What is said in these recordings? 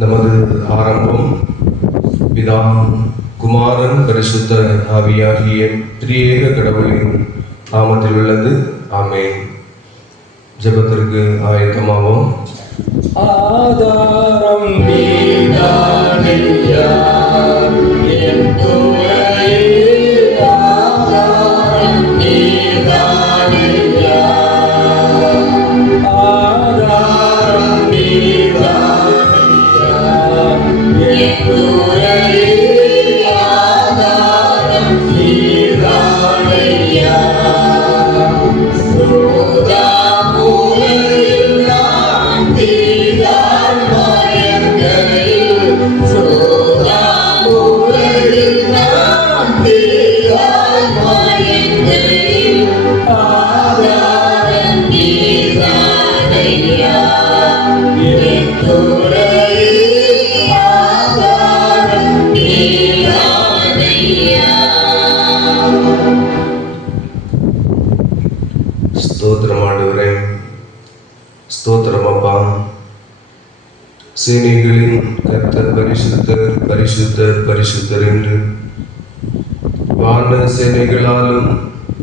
நமது ஆரம்பம் பிதா, குமாரன், பரிசுத்த ஆவியாகிய திரியேக கடவுளின் நாமத்தில் உள்ளது. ஆமென். ஜெபத்திற்கு ஆயத்தமாவோம். ஆதாரம் நீதானையா, என் துணையில் ஆதாரம் நீதானையா, ஆதாரம் நீதானையா, என் துணையில் ஆதாரம் நீதானையா. ஸ்தோத்திரம் ஆண்டவரே, ஸ்தோத்திரம் அப்பா. சேனைகளின் கர்த்தர் பரிசுத்தர், பரிசுத்தர், பரிசுத்தர் என்று வான சேனைகளாலும்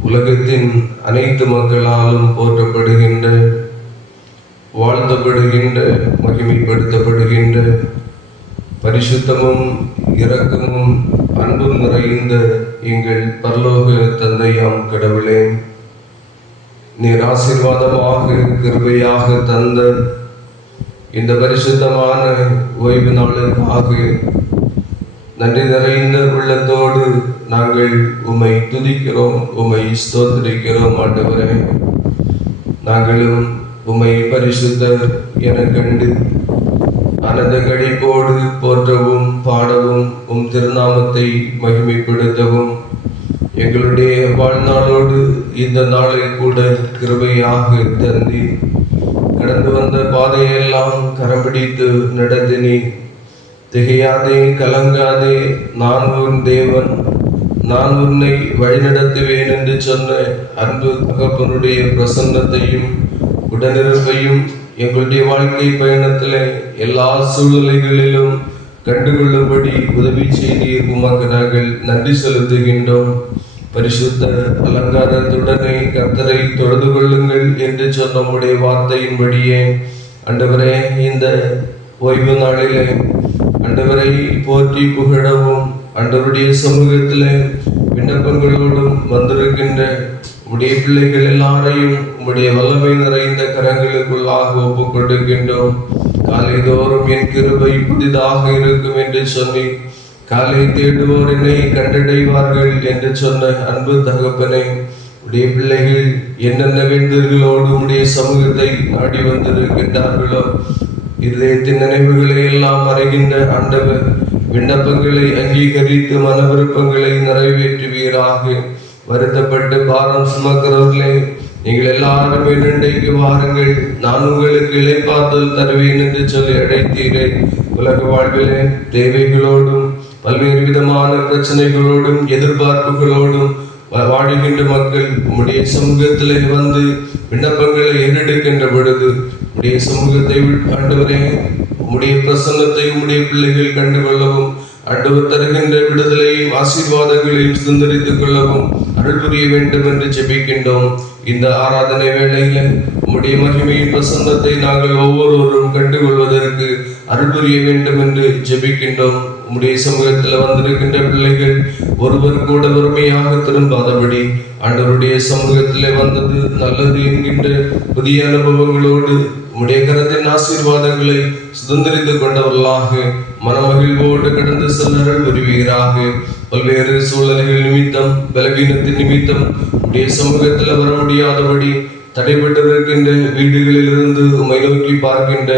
உலகத்தின் அனைத்து மக்களாலும் போற்றப்படுகின்ற, வாழ்த்தப்படுகின்ற, மகிமைப்படுத்தப்படுகின்ற, பரிசுத்தமும் இரக்கமும் அன்பும் நிறைந்த எங்கள் பரலோக தந்தையாம் கடவுளே, நீர் ஆசீர்வாதமாக கிருபையாக தந்த இந்த பரிசுத்தமான ஓய்வு நாளுக்காக நன்றி நிறைந்த உள்ளத்தோடு நாங்கள் உம்மை துதிக்கிறோம், உம்மை ஸ்தோத்திரிக்கிறோம். ஆண்டவரே, நாங்களும் உம்மை பரிசுத்தர் என கண்டு ஆனந்த களிப்போடு போற்றவும் பாடவும் உம் திருநாமத்தை மகிமைப்படுத்தவும் எங்களுடைய வாழ்நாளோடு இந்த நாளை கூட கிருபையாக தந்தி கடந்து வந்த பாதையெல்லாம் கரம்பிடித்து நடத்தினி. திகையாதே, கலங்காதே, நான் உன் தேவன், நான் உன்னை வழிநடத்துவேன் என்று சொன்ன அன்பு தகப்பனுடைய பிரசன்னத்தையும் உடனிருப்பையும் எங்களுடைய வாழ்க்கை பயணத்தில் எல்லா சூழ்நிலைகளிலும் கண்டுகொள்ளும்படி உதவி செய்தீர். உமக்கு நாங்கள் நன்றி செலுத்துகின்றோம். பரிசுத்த அலங்காரத்துடனே கர்த்தரை தொழுது கொள்ளுங்கள் என்று சொன்ன நம்முடைய வார்த்தையின்படியே ஆண்டவரே, இந்த ஓய்வு நாளிலே ஆண்டவரை போற்றி புகழவும் ஆண்டவருடைய சமூகத்திலே விண்ணப்பங்களோடும் வந்திருக்கின்ற உடைய பிள்ளைகள் எல்லாரையும் உம்முடைய வல்லமை நிறைந்த கரங்களுக்குள்ளாக ஒப்புக் கொடுக்கின்றோம். காலைதோறும் என் கிருபை புதிதாக இருக்கும் என்று சொல்லி, காலை தேடுவோர் என்னை கண்டடைவார்கள் என்று சொன்ன அன்பு தகப்பனை, உடைய பிள்ளைகள் என்னென்ன வேண்டுதல்களோடு உடைய சமூகத்தை நாடி வந்திருக்கின்றார்களோ, இதயத்தின் நினைவுகளை எல்லாம் மறைகின்ற ஆண்டவர் விண்ணப்பங்களை அங்கீகரித்து மன விருப்பங்களை நிறைவேற்றுவீராக. வருத்தப்பட்டு பாரம் சுமக்கிறவர்களே, நீங்கள் எல்லாரும் என்னண்டைக்கு வாருங்கள், நான் உங்களுக்கு இளைப்பாறுதல் தருவேன் என்று சொல்லி அழைத்தீரே. உலக வாழ்விலே தேவைகளோடும் பல்வேறு விதமான பிரச்சனைகளோடும் எதிர்பார்ப்புகளோடும் வாழுகின்ற மக்கள் உம்முடைய சமூகத்திலே வந்து விண்ணப்பங்களை ஏறெடுக்கின்ற பொழுது உம்முடைய சமூகத்தை ஆண்டவரே, உம்முடைய பிரசன்னத்தை உம்முடைய பிள்ளைகள் கண்டுகொள்ளவும், ஆண்டவர் தருகின்ற விடுதலையும் ஆசீர்வாதங்களையும் சுதந்திரித்துக் கொள்ளவும் அருள் புரிய வேண்டும் என்று ஜெபிக்கின்றோம். இந்த ஆராதனை வேளையில உம்முடைய மகிமையின் பிரசன்னத்தை நாங்கள் ஒவ்வொருவரும் கண்டுகொள்வதற்கு அருள் புரிய வேண்டும் என்று ஜெபிக்கின்றோம். உம்முடைய சமூகத்தில் வந்திருக்கின்ற பிள்ளைகள் ஒருவர் கூட வறுமையாக திரும்பாதபடி ஆண்டவருடைய சமூகத்திலே வந்தது நல்லது என்கின்ற புதிய அனுபவங்களோடு உம்முடைய கரத்தின் ஆசீர்வாதங்களை சுதந்திரித்துக் கொண்டவர்களாக மனமகிழ்வோடு கடந்து செல்ல புரிவீராக. பல்வேறு சூழ்நிலைகள் நிமித்தம், பலவீனத்தின் நிமித்தம் உடைய சமூகத்தில் வர முடியாதபடி தடைபட்டிருக்கின்ற வீடுகளிலிருந்து உம்மை நோக்கி பார்க்கின்ற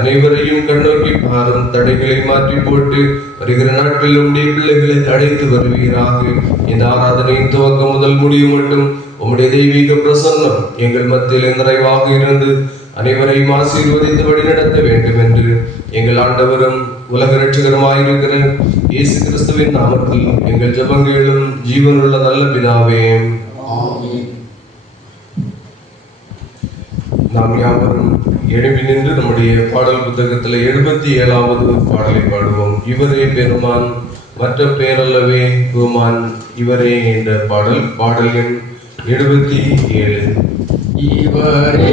அனைவரையும் கண்ணோக்கி பாரும். தடைகளை மாற்றி போட்டு வருகிற நாட்களில் உடைய பிள்ளைகளை அழைத்து வருவீராக. இந்த ஆராதனையின் துவக்கம் முதல் முடிவு மட்டும் உம்முடைய தெய்வீக பிரசன்னம் எங்கள் மத்தியில் நிறைவாக இருந்து அனைவரையும் ஆசீர்வதித்து வழிநடத்த வேண்டும் என்று எங்கள் ஆண்டவரும் உலக இரட்சகருமாயிருக்கிற இயேசு கிறிஸ்துவின் நாமத்தில் எங்கள் ஜெபங்களும் ஜீவனுள்ள நல்ல பிதாவே. நாம் யாவரும் எழுப்பி நின்று நம்முடைய பாடல் புத்தகத்தில் 77வது பாடலை பாடுவோம். இவரே பெருமான் மற்ற பேரல்லவே பெருமான் இவரே என்ற பாடல் எண் 77. இவரே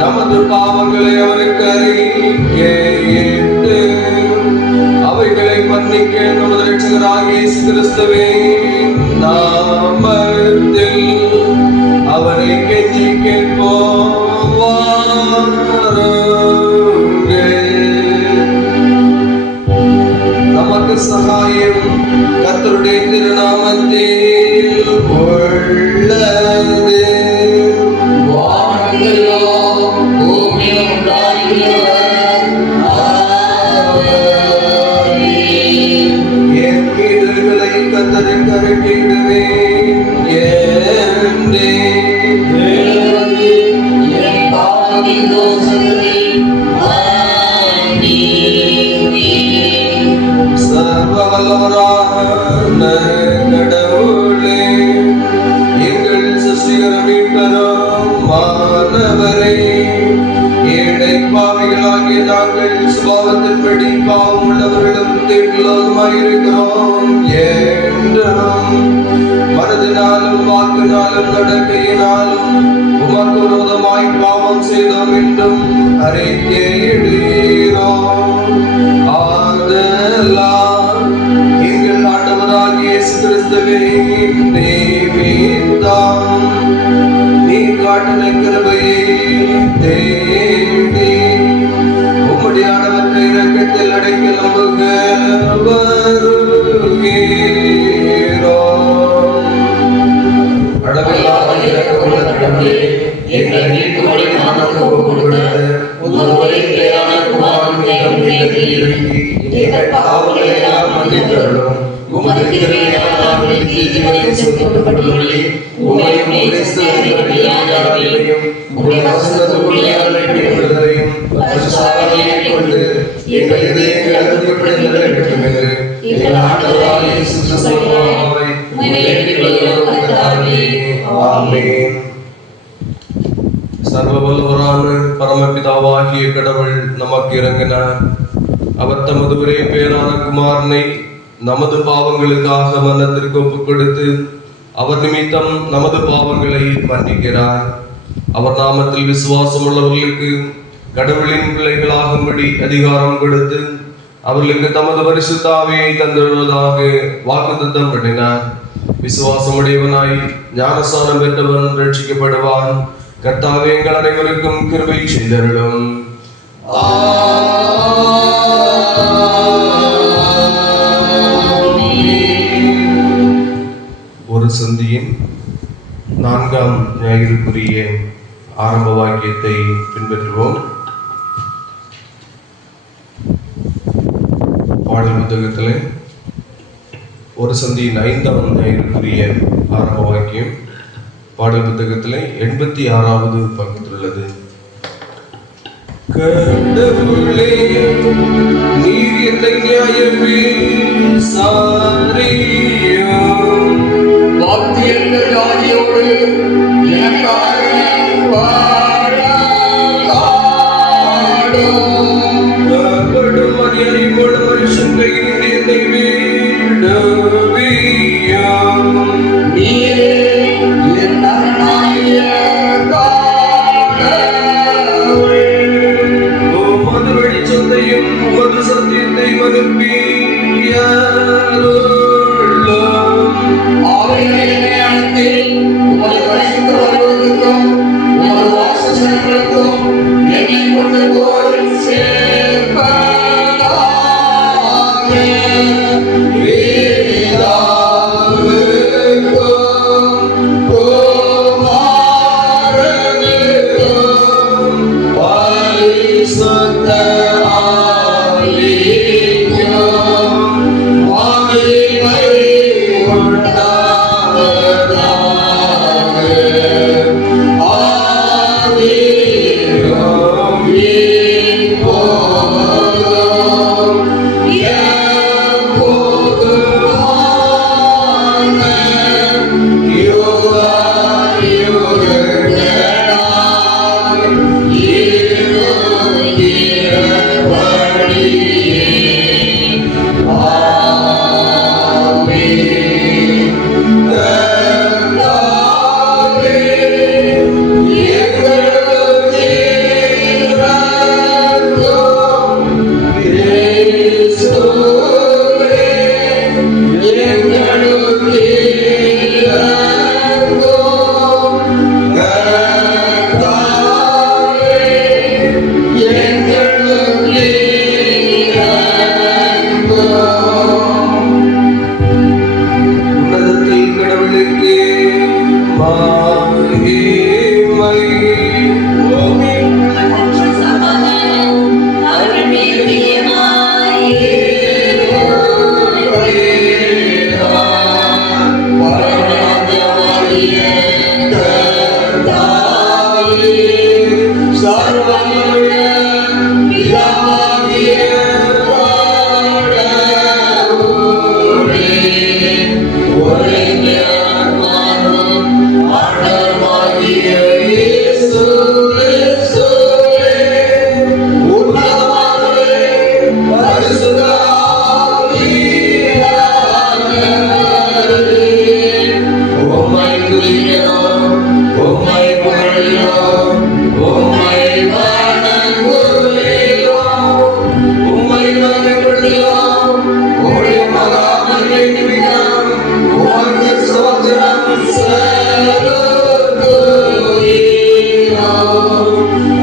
நமது பாவங்களை அவருக்கு அறிக்கையிட்டு அவைகளை மன்னிக்க நமது இரட்சகராகிய இயேசு கிறிஸ்துவின் நாமத்தில் அவரை கெஞ்சி கேட்போம். நமக்கு சகாயம் கர்த்தருடைய திருநாமத்தில் உள்ளது. என் கீழர்களை கர்த்தருக்கு அறிக்கையிடுவேன் என்றே சர்வவல்லவரான கடவுளே, எங்கள் சிருஷ்டிகர மீட்பரும் மாணவரே, ஏழை பாவிகளாகிய நாங்கள் சுபாவத்தின்படி பாவம் உள்ளவர்களும் தீட்டுள்ளவருமாயிருக்கிறோம் என்றும் மனதினாலும் வாக்கினாலும் நடக்கையினாலும் உமக்கு விரோதமாய் பாவம் செய்தோம் என்றும் அறிக்கையிடுகிறோம். ஆதலால் எங்கள் ஆண்டவராகிய இயேசு கிறிஸ்துவே நிமித்தம் நீ காட்டின கிருபையை தேடி உம்முடைய ஆண்டவற்றை இரக்கத்தில் அடைக்கலம் வருகிறோம். அளவில்லாத இரக்கமுள்ள கடவுளே, எங்களை மீட்கும்படி நமக்கு ஒப்புக்கொடுத்த உமது ஒரே பேரான குமாரனை இறங்கி எங்கள் பாவங்களை எல்லாம் மன்னித்தருளும். உமது கிருபையால் நாங்கள் நித்திய ஜீவனில் சேர்க்கப்பட்டுள்ளோமே. உம்மையும் உம்முடைய வசனத்துக்குள்ளே அழைக்கப்படுவதையும் பரிசுத்தாவியைக் கொண்டு எங்கள் இதயங்கள் அழுத்தப்பட்டு நிலைக்கட்டும் என்று எங்கள் ஆண்டவராகிய இயேசு கிறிஸ்துவாய் உம்மை வேண்டிக் கொள்கிறோம் கர்த்தாவே. ஆமென். சர்வ வல்லவரான பரமபிதாவாகிய கடவுள் நமக்கு இறங்கினார். அவர் தமது ஒரே பேரான குமாரனை நமது பாவங்களுக்காக மரணத்திற்கு ஒப்புக் கொடுத்து அவர் நிமித்தம் நமது பாவங்களை மன்னிக்கிறார். அவர் நாமத்தில் விசுவாசம் உள்ளவர்களுக்கு கடவுளின் பிள்ளைகளாகும்படி அதிகாரம் கொடுத்து அவர்களுக்கு தமது பரிசுத்த ஆவியை தந்துள்ளதாக வாக்குத்தத்தம் பண்ணினார். விசுவாசமுடையவனாய் ஞானஸ்நானம் பெற்றவன் ரட்சிக்கப்படுவான். கர்த்தாவே, எங்கள் அனைவருக்கும் கிருபை செய்தருளும். ஒரு சந்தியின் 4ஆம் ஞாயிறுக்குரிய ஆரம்ப வாக்கியத்தை பின்பற்றுவோம். பாடல் புத்தகத்தில் ஒரு சந்தியின் 5ஆம் ஞாயிறுக்குரிய ஆரம்ப வாக்கியம் பாடல் புத்தகத்தில் 86வது பக்கத்தில் உள்ளது. கடவுளே, நீர் என்னை நியாயம் விசாரியும். வாத்தியங்க ஜாதியோடு எனக்காக கடும் மரியாதை போல மனுஷன் கையில் என்னை விடுவியும். நீரே என் அரணாகிய உமது வெளிச்சத்தையும் உமது சத்தியத்தை மனுப்பியருளும். ஆவிகளை அழைத்து உமது பரிசுத்த வருவதற்கும் உமது வாசஸ்தலங்களுக்கும் என்னை கொண்டு போய் சேர்ப்பதாக. பிதாவுக்கும் குமாரனுக்கும் பரிசுத்த ஆவிக்கும் மகிமை உண்டாவதாக. ஆதியிலும் இப்போதும் எப்போதுமான யுகயுகங்களாய் இருக்கிறபடியே. ஆமென். கர்த்தாவே, எங்களுக்கு இரங்கும். இயேசுவே, எங்களுக்கு இரங்கும். கர்த்தாவே, எங்களுக்கு இரங்கும். உன்னதத்தில் கடவுளுக்கு மகிமை. ஆண்டவராகிய இயேசு கிறிஸ்துவே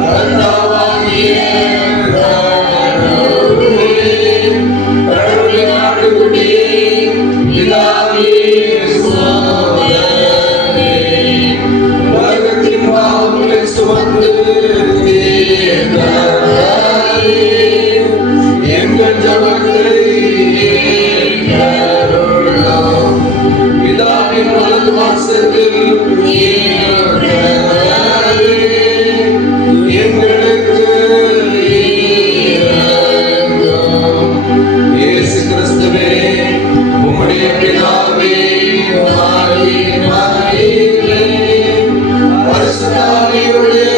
கர்த்தாவாகிய கடவுளின் ஆட்டுக்குட்டியே, பிதாவே, சோதரே, உலகத்தின் பாவங்களை சுமந்து தீர்த்தவரே, எங்கள் ஜெபங்களை ஏற்றருளும். பிதாவின் வலது வாசத்தில் இருக்கிறவரே, எங்களுக்கு இரங்கும். இயேசு கிறிஸ்துவே, உம்முடைய பிதாவே, மகிமையிலே, பரிசுத்த ஆவியோடே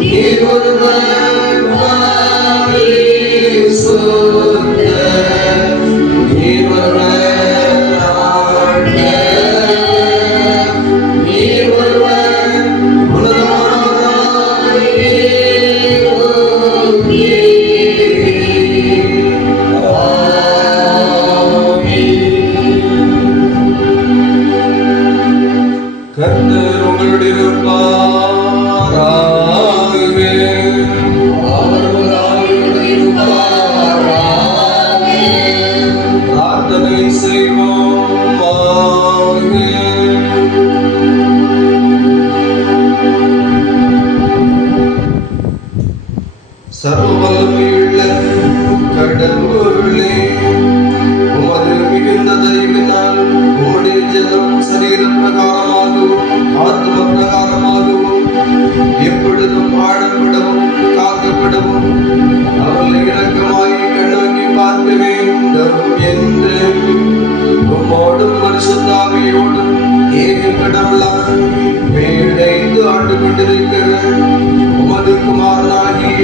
நீர் ஒருவர் பரிசுத்த, நீர் ஒருவர் ஆண்டவர், நீர் ஒருவர் உன்னதமானவராய் இருக்கிறீர். ஆமென். கர்த்தர் உங்களோடு இருப்பாராக. அவர் ஒரு ஆவியோடு இருப்பாராக. பிரார்த்தனை செய்வோமாக. சர்வ வல்லமையுள்ள கடவுளே, உமது மிகுந்த தயவினால் உம்முடைய ஜனம் சரீர பிரகாரமாகவும் ஆத்ம பிரகாரமாகவும் எப்பொழுதும் ஆடப்படவும் காக்கப்படவும் அவர்களை இரக்கமாய் கண்ணோக்கி பார்க்க வேண்டும் என்று உம்மோடும் பரிசுத்த ஆவியோடும் ஏக கடவுளாய் இணைந்து ஆண்டு கொண்டிருக்கிற உமது குமாரனாகிய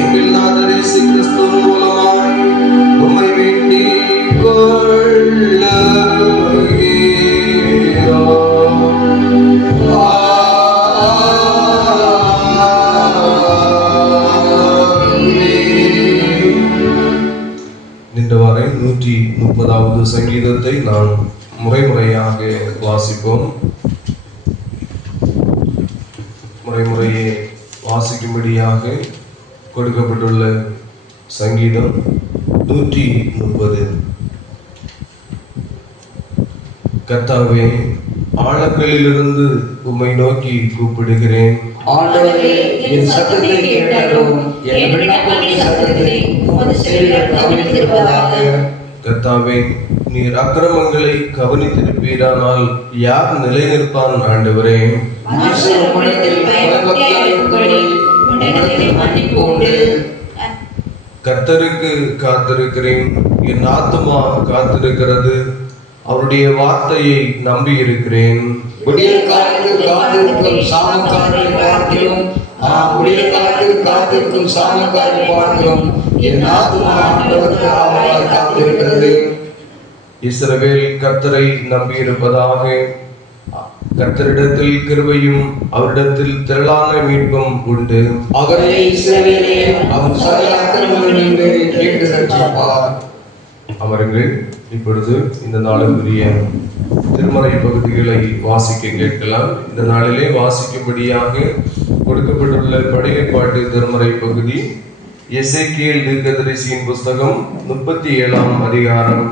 எங்கள் நாதர் இயேசு கிறிஸ்துவின் மூலமாய் உம்மை வேண்டிக் கொள்ளுகிறோம். நின்றவரை 130வது சங்கீதத்தை நாம் முறைமுறையாக வாசிப்போம். முறைமுறையே வாசிக்கும்படியாக கொடுக்கப்பட்டுள்ள சங்கீதம் 130. கர்த்தாவே, ஆழங்களிலிருந்து உம்மை நோக்கி கூப்பிடுகிறேன். ஆண்டவரே, என் சத்தத்தை கேட்டருளும். என் விண்ணப்பங்களின் சத்தத்தை உமது செவிகள் கவனித்திருப்பதாக. கர்த்தாவே, நீர் அக்கிரமங்களை கவனித்திருப்பீரானால் யார் நிலை நிற்பான்? ஆண்டவரே, மனுஷர் உம்மிடத்தில் பயபக்தியாய் இருக்கும்படி உம்மிடத்திலே மன்னிப்பு உண்டு. கர்த்தருக்கு காத்திருக்கிறேன், என் ஆத்துமா காத்திருக்கிறது, அவருடைய வார்த்தையை நம்பி இருக்கிறேன். விடியல் காலத்தில் காத்திருக்கும் சாமக்காரரை பார்க்கிறோம். விடியல் காலத்தில் காத்திருக்கும் சாமக்காரரை பார்க்கிறோம். என் ஆத்துமா ஆண்டவருக்கு ஆவலாய் காத்திருக்கிறது. இஸ்ரவேல் கர்த்தரை நம்பியிருப்பதாக. கர்த்தரிடத்தில் கிருபையும் அவரிடத்தில் திரளான மீட்பும் உண்டு. அவரே இஸ்ரவேலே, அவன் சகல அக்கிரமங்களிலிருந்து கேட்டு ரட்சிப்பார். அமருங்கள். இப்பொழுது இந்த நாளுக்குரிய திருமறை பகுதிகளை வாசிக்க கேட்கலாம். இந்த நாளிலே வாசிக்கும்படியாக கொடுக்கப்பட்டுள்ள பழைய பாட்டு திருமறை பகுதி எசேக்கியேல் தீர்க்கதரிசியின் புஸ்தகம் 37ஆம் அதிகாரம்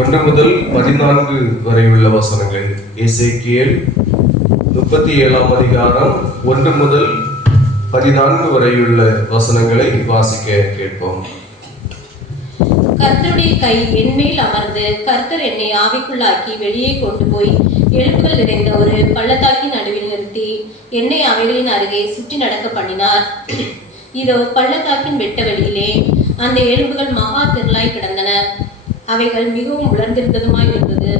1 முதல் 14 வரை உள்ள வசனங்கள். எசேக்கியேல் 37ஆம் அதிகாரம் 1 முதல் 14 வரை உள்ள வசனங்களை வாசிக்க கேட்போம். கர்த்தருடைய கை என்மேல் அமர்ந்து கர்த்தர் என்னை ஆவிக்குள்ளாக்கி வெளியே கொண்டு போய் எலும்புகள் நிறைந்த ஒரு பள்ளத்தாக்கின் நடுவில் நிறுத்தி என்னை அவைகளின் அருகே சுற்றி நடக்க பண்ணினார். இதோ பள்ளத்தாக்கின் வெட்ட வெளியிலே அந்த எலும்புகள் மகா திரளாய் கிடந்தன. அவைகள் மிகவும் உலர்ந்திருந்ததுமாய் இருந்தது.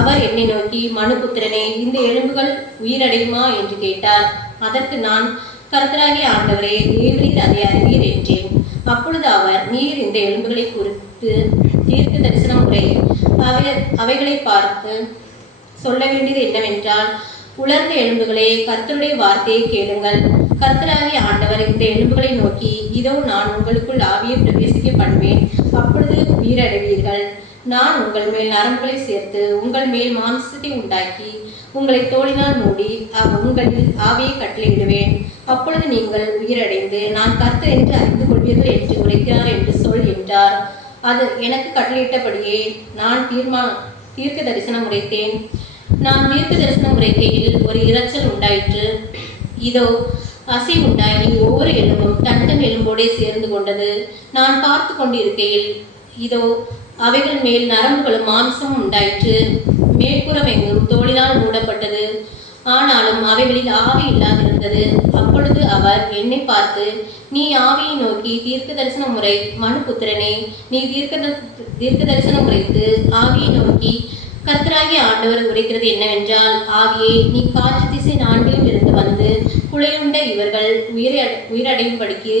அவர் என்னை நோக்கி, மனுபுத்திரனே, இந்த எலும்புகள் உயிரடையுமா என்று கேட்டார். அதற்கு நான், கர்த்தராகிய ஆண்டவரே, தேவரீர் அதை அறிவீர் என்றேன். அப்பொழுது அவர், நீர் இந்த எலும்புகளை குறித்து தீர்க்க தரிசனம் உரை அவைகளை பார்த்து சொல்ல வேண்டியது என்னவென்றால், உலர்ந்த எலும்புகளே, கர்த்தருடைய வார்த்தையை கேளுங்கள். கர்த்தராகிய ஆண்டவர் இந்த எலும்புகளை நோக்கி, இதோ நான் உங்களுக்குள் ஆவியை பிரவேசிக்க பண்ணுவேன், அப்பொழுது உயிரடைவீர்கள். நான் உங்கள் மேல் நரம்புகளை சேர்த்து உங்கள் மேல் மாம்சத்தை உண்டாக்கி உங்களை தோளினால் மூடி உங்களில் ஆவியை கட்டளையிடுவேன். அப்பொழுது நீங்கள் உயிரடைந்து நான் கர்த்தர் என்று அறிந்து கொள்வீர்கள் என்று உரைக்கிறார் என்று சொல் என்றார். அது எனக்கு கட்டளையிட்டபடியே நான் தீர்க்க தரிசனம் உரைத்தேன். நான் தீர்க்க தரிசனம் உரைக்கையில் ஒரு இரைச்சல் உண்டாயிற்று. இதோ அசை உண்டாகி ஒவ்வொரு எலும்பும் தட்டன் எலும்போடே சேர்ந்து கொண்டது. நான் பார்த்து கொண்டிருக்கையில் இதோ அவைகள் மேல் நரம்புகளும் மாம்சமும் உண்டாயிற்று. மேற்புறம் எங்கும் தோளினால் மூடப்பட்டது, ஆனாலும் அவைகளில் ஆவி இல்லாதிருந்தது. அப்பொழுது அவர் என்னை பார்த்து, நீ ஆவியை நோக்கி தீர்க்க தரிசனம் முறை, மனுபுத்திரனே, நீ தீர்க்க தரிசனம் உரைத்து ஆவியை நோக்கி கர்த்தராகிய ஆண்டவர் உரைக்கிறது என்னவென்றால், ஆவியே, நீ காற்று திசை நான்கிலும் இருந்து வந்து குலையுண்ட இவர்கள் உயிரடையும்படிக்கு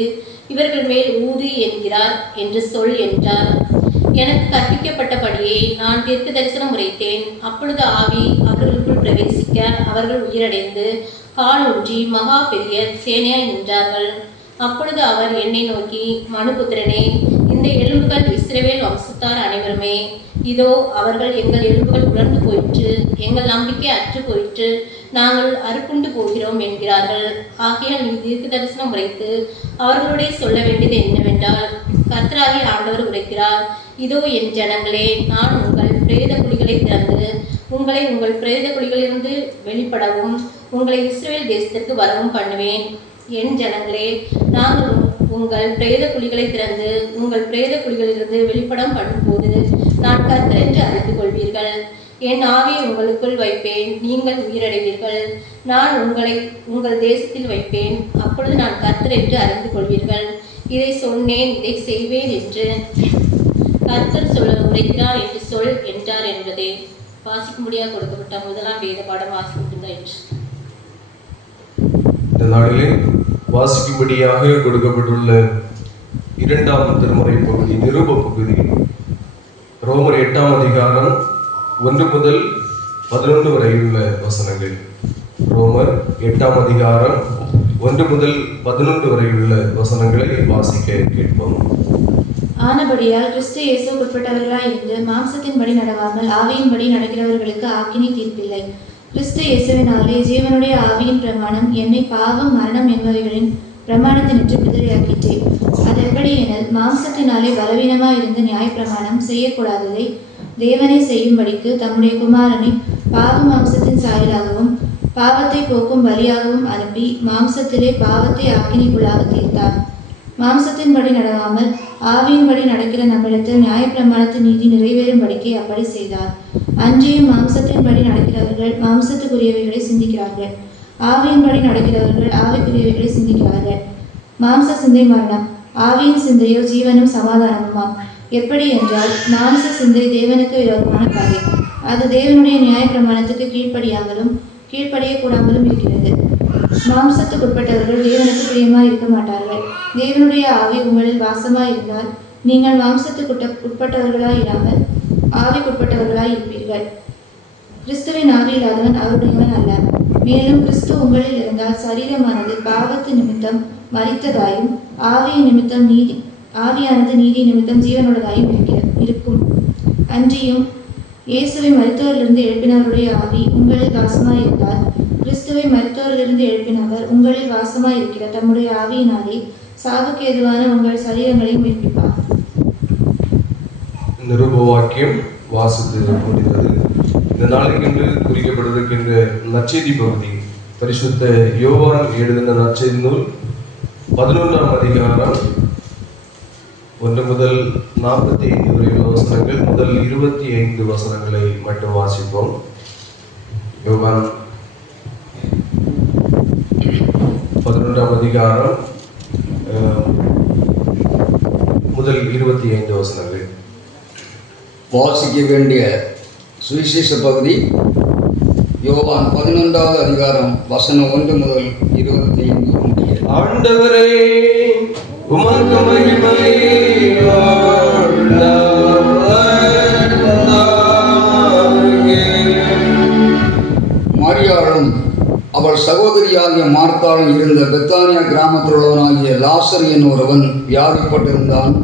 இவர்கள் மேல் ஊது என்கிறார் என்று சொல் என்றார். எனக்கு கற்பிக்கப்பட்டபடியே நான் தீர்க்க தரிசனம் உரைத்தேன். அப்பொழுது ஆவி அவர்களுக்குள் பிரவேசிக்க அவர்கள் உயிரடைந்து கால் ஊன்றி மகா பெரிய சேனையாய் நின்றார்கள். அப்பொழுது அவர் என்னை நோக்கி, மனுபுத்திரனே, இந்த எலும்புகள் இஸ்ரவேல் வம்சத்தார் அனைவருமே. இதோ அவர்கள் எங்கள் எலும்புகள் உலர்ந்து போயிற்று, எங்கள் நம்பிக்கை அற்று போயிற்று, நாங்கள் அறுப்புண்டு போகிறோம் என்கிறார்கள். ஆகையால் நீ தீர்க்க தரிசனம் உரைத்து அவர்களுடைய சொல்ல வேண்டியது என்னவென்றால், கர்த்தராகிய ஆண்டவர் உரைக்கிறார், இதோ என் ஜனங்களே, நான் உங்கள் பிரேத குழிகளை திறந்து உங்களை உங்கள் பிரேத குழிகளிலிருந்து வெளிப்படவும் உங்களை இஸ்ரவேல் தேசத்திற்கு வரவும் பண்ணுவேன். என் ஜனங்களே, நான் உங்கள் பிரேத குழிகளை திறந்து உங்கள் பிரேத குழிகளிலிருந்து வெளிப்படம் பண்ணும்போது நான் கர்த்தர் என்று அறிந்து கொள்வீர்கள். என் ஆவியை உங்களுக்குள் வைப்பேன், நீங்கள் உயிரடைவீர்கள். நான் உங்களை உங்கள் தேசத்தில் வைப்பேன், அப்பொழுது நான் கர்த்தர் என்று அறிந்து கொள்வீர்கள். இதை சொன்னேன், இதை செய்வேன் என்று கர்த்தர் சொல்ல உரைக்கிறார் என்று சொல் என்றார் என்பதே வாசிக்கும்படியாக கொடுக்கப்பட்ட முதலாம் வேத பாடம் வாசிக்கின்றாயிற்று. இந்த நாளிலே வாசிக்கும்படியாக கொடுக்கப்பட்டுள்ள இரண்டாம் திருமுறை பகுதி, நிருப பகுதி, ரோமர் 8ஆம் அதிகாரம் 1 முதல் 11 வரையுள்ள வசனங்கள். ரோமர் 8ஆம் அதிகாரம் 1 முதல் 11 வரையுள்ள வசனங்களை வாசிக்க கேட்போம். ஆனபடியால் கிறிஸ்து இயேசுவுக்கு உட்பட்டவர்களாய் இருந்து மாம்சத்தின்படி நடவாமல் ஆவியின்படி நடக்கிறவர்களுக்கு ஆக்கினை தீர்ப்பில்லை. கிறிஸ்து இயேசுவினாலே ஜீவனுடைய ஆவியின் பிரமாணம் என்னை பாவம் மரணம் என்பவைகளின் பிரமாணத்தினின்று விடுதலையாக்கிற்றே. அது எப்படி எனில், மாம்சத்தினாலே பலவீனமாய் இருந்த நியாயப்பிரமாணம் செய்யக்கூடாததை தேவனை செய்யும்படிக்கு தம்முடைய குமாரனை பாவ மாம்சத்தின் சாயலாகவும் பாவத்தை போக்கும் பலியாகவும் அனுப்பி மாம்சத்திலே பாவத்தை ஆக்கினைக்குள்ளாக தீர்த்தார். மாம்சத்தின்படி நடவாமல் ஆவியின்படி நடக்கிற நம்மிடத்தில் நியாயப்பிரமாணத்தின் நீதி நிறைவேறும்படிக்கே அப்படி செய்தார். அன்றியும் மாம்சத்தின்படி நடக்கிறவர்கள் மாம்சத்துக்குரியவைகளை சிந்திக்கிறார்கள், ஆவியின்படி நடக்கிறவர்கள் ஆவிக்குரியவைகளை சிந்திக்கிறார்கள். மாம்ச சிந்தை மரணம், ஆவியின் சிந்தையோ ஜீவனும் சமாதானமுமாம். எப்படி என்றால், மாம்ச சிந்தை தேவனுக்கு விரோதமான பகை, அது தேவனுடைய நியாயப்பிரமாணத்துக்கு கீழ்ப்படியக்கூடாமலும் இருக்கிறது. மாம்சத்துக்கு உட்பட்டவர்கள் தேவனுக்கு பிரியமாய் இருக்க மாட்டார்கள். தேவனுடைய ஆவி உங்களில் வாசமாய் இருந்தால் நீங்கள் மாம்சத்துக்கு உட்பட்டவர்களாய் இராமல் ஆவிக்குட்பட்டவர்களாய் இருப்பீர்கள். கிறிஸ்துவின் ஆவி இல்லாதவன் அவருடையவன் அல்ல. மேலும் கிறிஸ்து உங்களில் இருந்தால் சரீரமானது பாவத்து நிமித்தம் மரித்ததாயும் ஆவியானது நீதி நிமித்தம் ஜீவனுள்ளதாயும் இருக்கும். அன்றியும் இயேசுவை மரித்தோரிலிருந்து எழுப்பினவருடைய ஆவி உங்களில் வாசமாய் இருந்தால் கிறிஸ்துவை மரித்தோரிலிருந்து எழுப்பினவர் உங்களில் வாசமாய் இருக்கிற தம்முடைய ஆவியினாலே சாவுக்கு ஏதுவான உங்கள் சரீரங்களை உயிர்ப்பிப்பார். நிருப வாக்கியம் வாசித்து முடிந்தது. இந்த நாளுக்கென்று குறிக்கப்படுவதற்கின்ற நற்செய்தி பகுதி பரிசுத்த யோவான் எழுதின நற்செய்தி நூல் 11ஆம் அதிகாரம் 1 முதல் 45 வரையுள்ள வசனங்கள், முதல் 25 வசனங்களை மட்டும் வாசிப்போம். யோவான் 11ஆம் அதிகாரம் முதல் 25 வசனங்கள். வாசிக்க வேண்டிய சுவிசேஷ பகுதி யோவான் 11ஆவது அதிகாரம் வசனம் 1 முதல் 25 முடிய. ஆண்டவரே, உமக்கு மகிமை. மரியாளும் அவள் சகோதரியாகிய மார்த்தாளும் இருந்த பெத்தானியா கிராமத்தில் உள்ளவனாகிய லாசர் என்னும் ஒருவன் வியாதிப்பட்டிருந்தான்.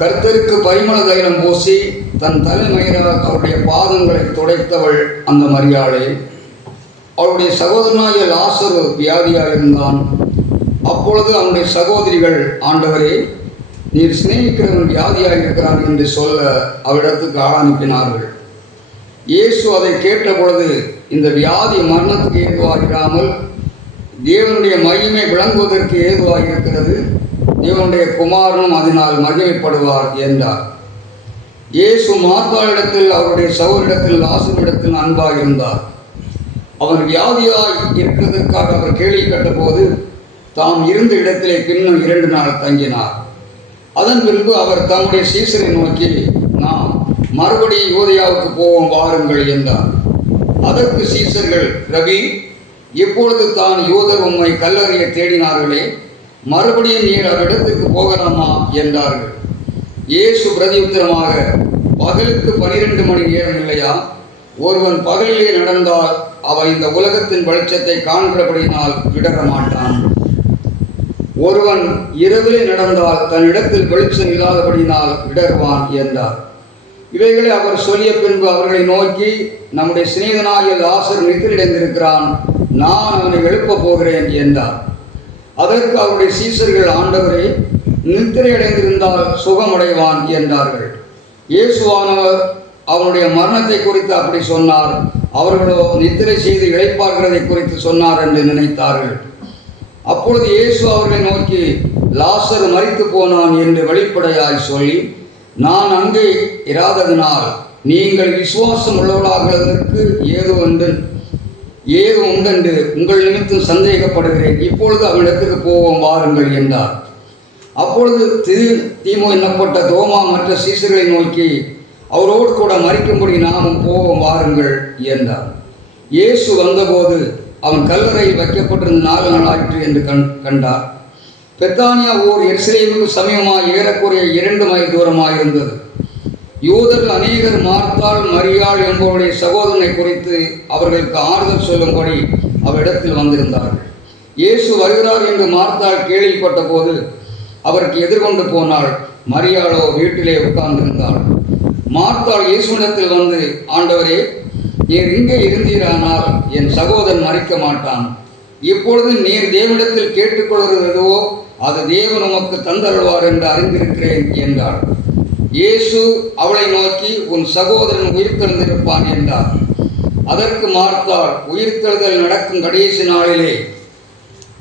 கர்த்தருக்கு பரிமள தைலம் பூசி தன் தலைமயிரால் அவருடைய பாதங்களை துடைத்தவள் அந்த மரியாளே. அவருடைய சகோதரனாகிய லாசரு வியாதியாக இருந்தான். அப்பொழுது அவனுடைய சகோதரிகள், ஆண்டவரே, நீர் சிநேகிக்கிறவன் வியாதியாக இருக்கிறான் என்று சொல்ல அவரிடத்துக்கு ஆள் அனுப்பினார்கள். இயேசு அதை கேட்ட பொழுது, இந்த வியாதி மரணத்துக்கு ஏதுவாகிறாமல் தேவனுடைய மகிமை விளங்குவதற்கு ஏதுவாக இருக்கிறது, தேவனுடைய குமாரனும் அதனால் மகிமைப்படுவார் என்றார். இயேசு மார்த்தாளிடத்தில், அவருடைய சகோதரிடத்தில், லாசரிடத்தில் அன்பாக இருந்தார். அவர் வியாதியாய் இருக்கிறதற்காக அவர் கேள்வி கேட்டபோது தாம் இருந்த இடத்திலே பின்னும் 2 நாள் தங்கினார். அதன் பின்பு அவர் தம்முடைய சீசரை நோக்கி, நாம் மறுபடியும் யூதேயாவுக்கு போவோம் வாருங்கள் என்றார். அதற்கு சீசர்கள், ரவி, இப்பொழுது தான் யூதர் உம்மை கல்லறையை தேடினார்களே, மறுபடியும் நீர் அவரிடத்துக்கு போகலாமா என்றார்கள். இயேசு பிரதியுத்தரமாக, பகலுக்கு 12 மணி நேரம் இல்லையா? ஒருவன் பகலிலே நடந்தால் அவன் இந்த உலகத்தின் வெளிச்சத்தை காண்கிறபடியினால் இடர மாட்டான். ஒருவன் இரவிலே நடந்தால் தன் இடத்தில் வெளிச்சம் இல்லாதபடியினால் இடர்வான் என்றார். இவைகளை அவர் சொல்லிய பின்பு அவர்களை நோக்கி, நம்முடைய சிநேகிதனாகிய லாசர் நித்திரையடைந்திருக்கிறான், நான் அவனை எழுப்பப் போகிறேன் என்றார். அதற்கு அவருடைய சீசர்கள், ஆண்டவரே, நித்திரையடைந்திருந்தால் சுகமடைவான் என்றார்கள். இயேசுவானவர் அவனுடைய மரணத்தை குறித்து அப்படி சொன்னார், அவர்களோ நித்திரை செய்து இளைப்பார்கிறதை குறித்து சொன்னார் என்று நினைத்தார்கள். அப்பொழுது இயேசு அவர்களை நோக்கி, லாசர் மரித்து போனான் என்று வெளிப்படையாய் சொல்லி, நான் அங்கே இராததினால் நீங்கள் விசுவாசம் உள்ளவர்களாகிறதற்கு ஏதோ உண்டென்று உங்கள் நிமித்தம் சந்தேகப்படுகிறேன். இப்பொழுது அவனிடத்துக்கு போவோம் வாருங்கள் என்றார். அப்பொழுது தீமோ என்னப்பட்ட தோமா மற்ற சீசர்களை நோக்கி, அவரோடு கூட மரிக்கும்படி நாமும் போவோம் வாருங்கள் என்றார். இயேசு வந்தபோது அவன் கல்லறையில் வைக்கப்பட்டிருந்த 4 நாளாயிற்று என்று கண்டார். பெத்தானியா ஊர் எருசலேமுக்கு சமீபமாக ஏறக்குறைய 2 மைல் தூரமாக இருந்தது. யூதர்கள் அநேகர் மார்த்தாள், மரியாள் என்பவருடைய சகோதரனை குறித்து அவர்களுக்கு ஆறுதல் சொல்லும்படி அவரிடத்தில் வந்திருந்தார்கள். இயேசு வருகிறார் என்று மார்த்தாள் கேள்விப்பட்ட போது அவருக்கு எதிர்கொண்டு போனாள். மரியாளோ வீட்டிலே உட்கார்ந்திருந்தாள். மார்த்தாள் இயேசுவிடத்தில் வந்து, ஆண்டவரே, நீர் இங்கே இருந்தீரானால் என் சகோதரன் மரிக்க மாட்டான். இப்பொழுது நீர் தேவனிடத்தில் கேட்டுக்கொள்கிறது எதுவோ அது தேவன் உமக்கு தந்தருள்வார் என்று அறிந்திருக்கிறேன் என்றாள். இயேசு அவளை நோக்கி, உன் சகோதரன் உயிர்த்தெழுந்திருப்பான் என்றார். அதற்கு மார்த்தாள், உயிர்த்தெழுதல் நடக்கும் கடைசி நாளிலே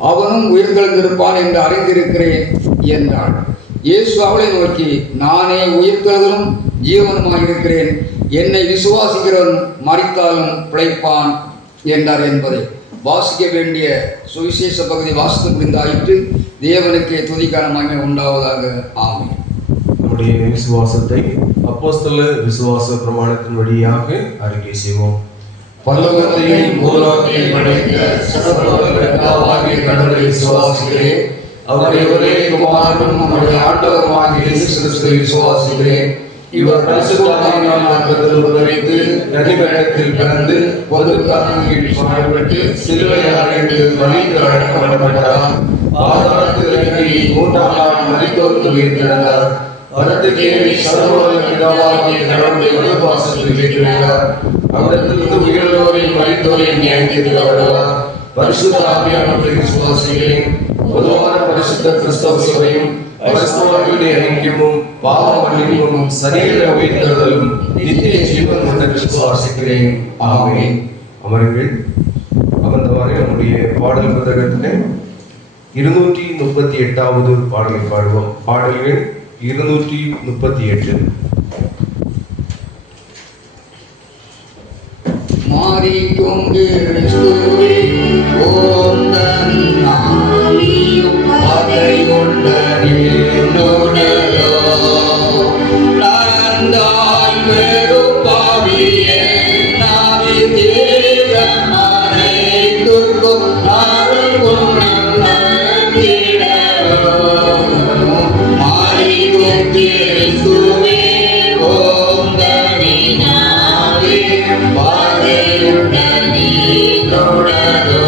அவனும் உயிர்த்தெழுந்திருப்பான் என்று அறிந்திருக்கிறேன் என்றாள். இயேசு அவளை நோக்கி, நானே உயிர்த்தெழுதலும் ஜீவனுமாயிருக்கிறேன், என்னை விசுவாசிக்கிறவன் மரித்தாலும் பிழைப்பான் என்றார் என்பதை வாசிக்க வேண்டிய சுவிசேஷ பகுதி வாசித்து முடிந்தாயிற்று. தேவனுக்கே துதிக்கான மகிமை உண்டாவதாக. ஆமென். நம்முடைய விசுவாசத்தை அப்போஸ்தல விசுவாச பிரமாணத்தின் வழியாக அறிக்கை செய்வோம். பரலோகத்தையும் பூலோகத்தையும் படைத்த சர்வவல்லவராகிய கடவுளை விசுவாசிக்கிறேன். அவருடைய ஒரே குமாரனும் நம்முடைய ஆண்டவருமாகிய இயேசு கிறிஸ்துவை விசுவாசிக்கிறேன். இவர் பரிசுத்தாவியினால் உதவித்து நதிவேடத்தில் பிறந்து பொதுக்காரன் கீழ் பாடுபட்டு சிலுவையில் அறைந்து மறித்து அடக்கப்பட்டார். பாதாளத்தில் இறங்கி 3ஆம் நாள் மரித்தோருக்கு உயிர்த்தெழுந்தார். வரத்துக்கேறி சர்வவல்ல பிதாவாகிய கடவுளுடைய வலதுபார்சத்தில் வீற்றிருக்கிறார். அவரிடத்திலிருந்து உயிரோரையும் மரித்தோரையும் நியாயத்தீர்க்க வருவார். பரிசுத்த ஆவியானவரை விசுவாசிக்கிறேன். பொதுவான பரிசுத்த கிறிஸ்தவ சபையும் பரிசுத்தவான்களுடைய ஐக்கியமும் பாவ மன்னிப்பும் சரீர உயிர்த்தெழுதலும் நித்திய ஜீவன் உள்ள விசுவாசிக்கிறேன். ஆமென். அமருங்கள். அமர்ந்தவாறு நம்முடைய பாடல் புத்தகத்திலே 238வது பாடலை பாடுவோம். பாடல்கள் 238. மாறிக்கும் கிறிஸ்துவே ஓந்தன் நாளியும் அதை கொண்ட நீருடலோ நந்தாய் வெறுப்பாவியே நாவி தேவன் அனைத்துக்கும் அருள் குணம் நல்கிடவோ. மாறிக்கும் கிறிஸ்துவே ஓந்தன் நாளியும் அதை கொண்ட நீருடலோ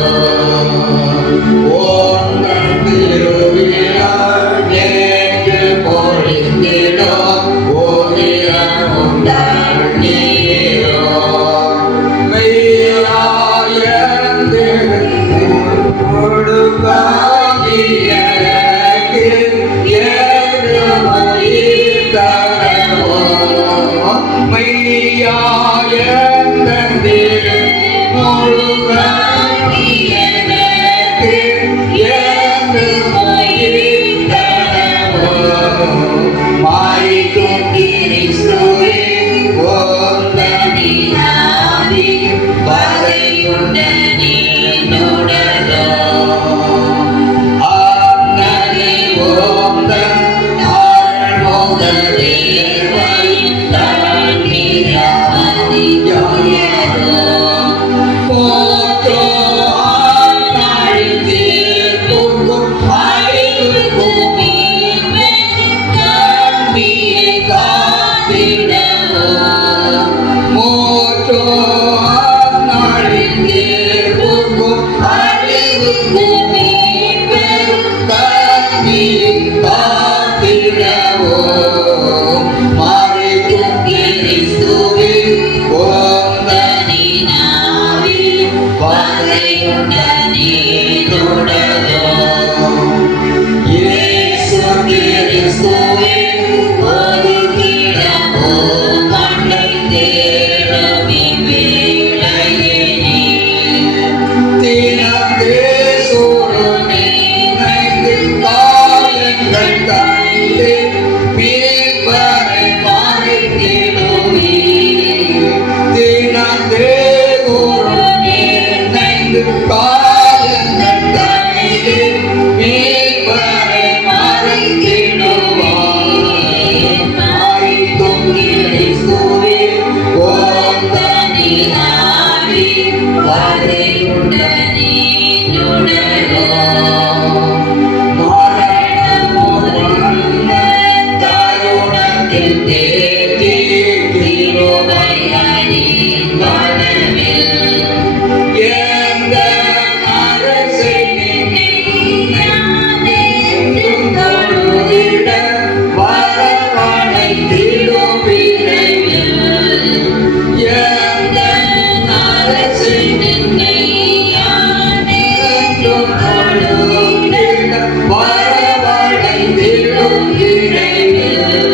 தேடும் இடையில்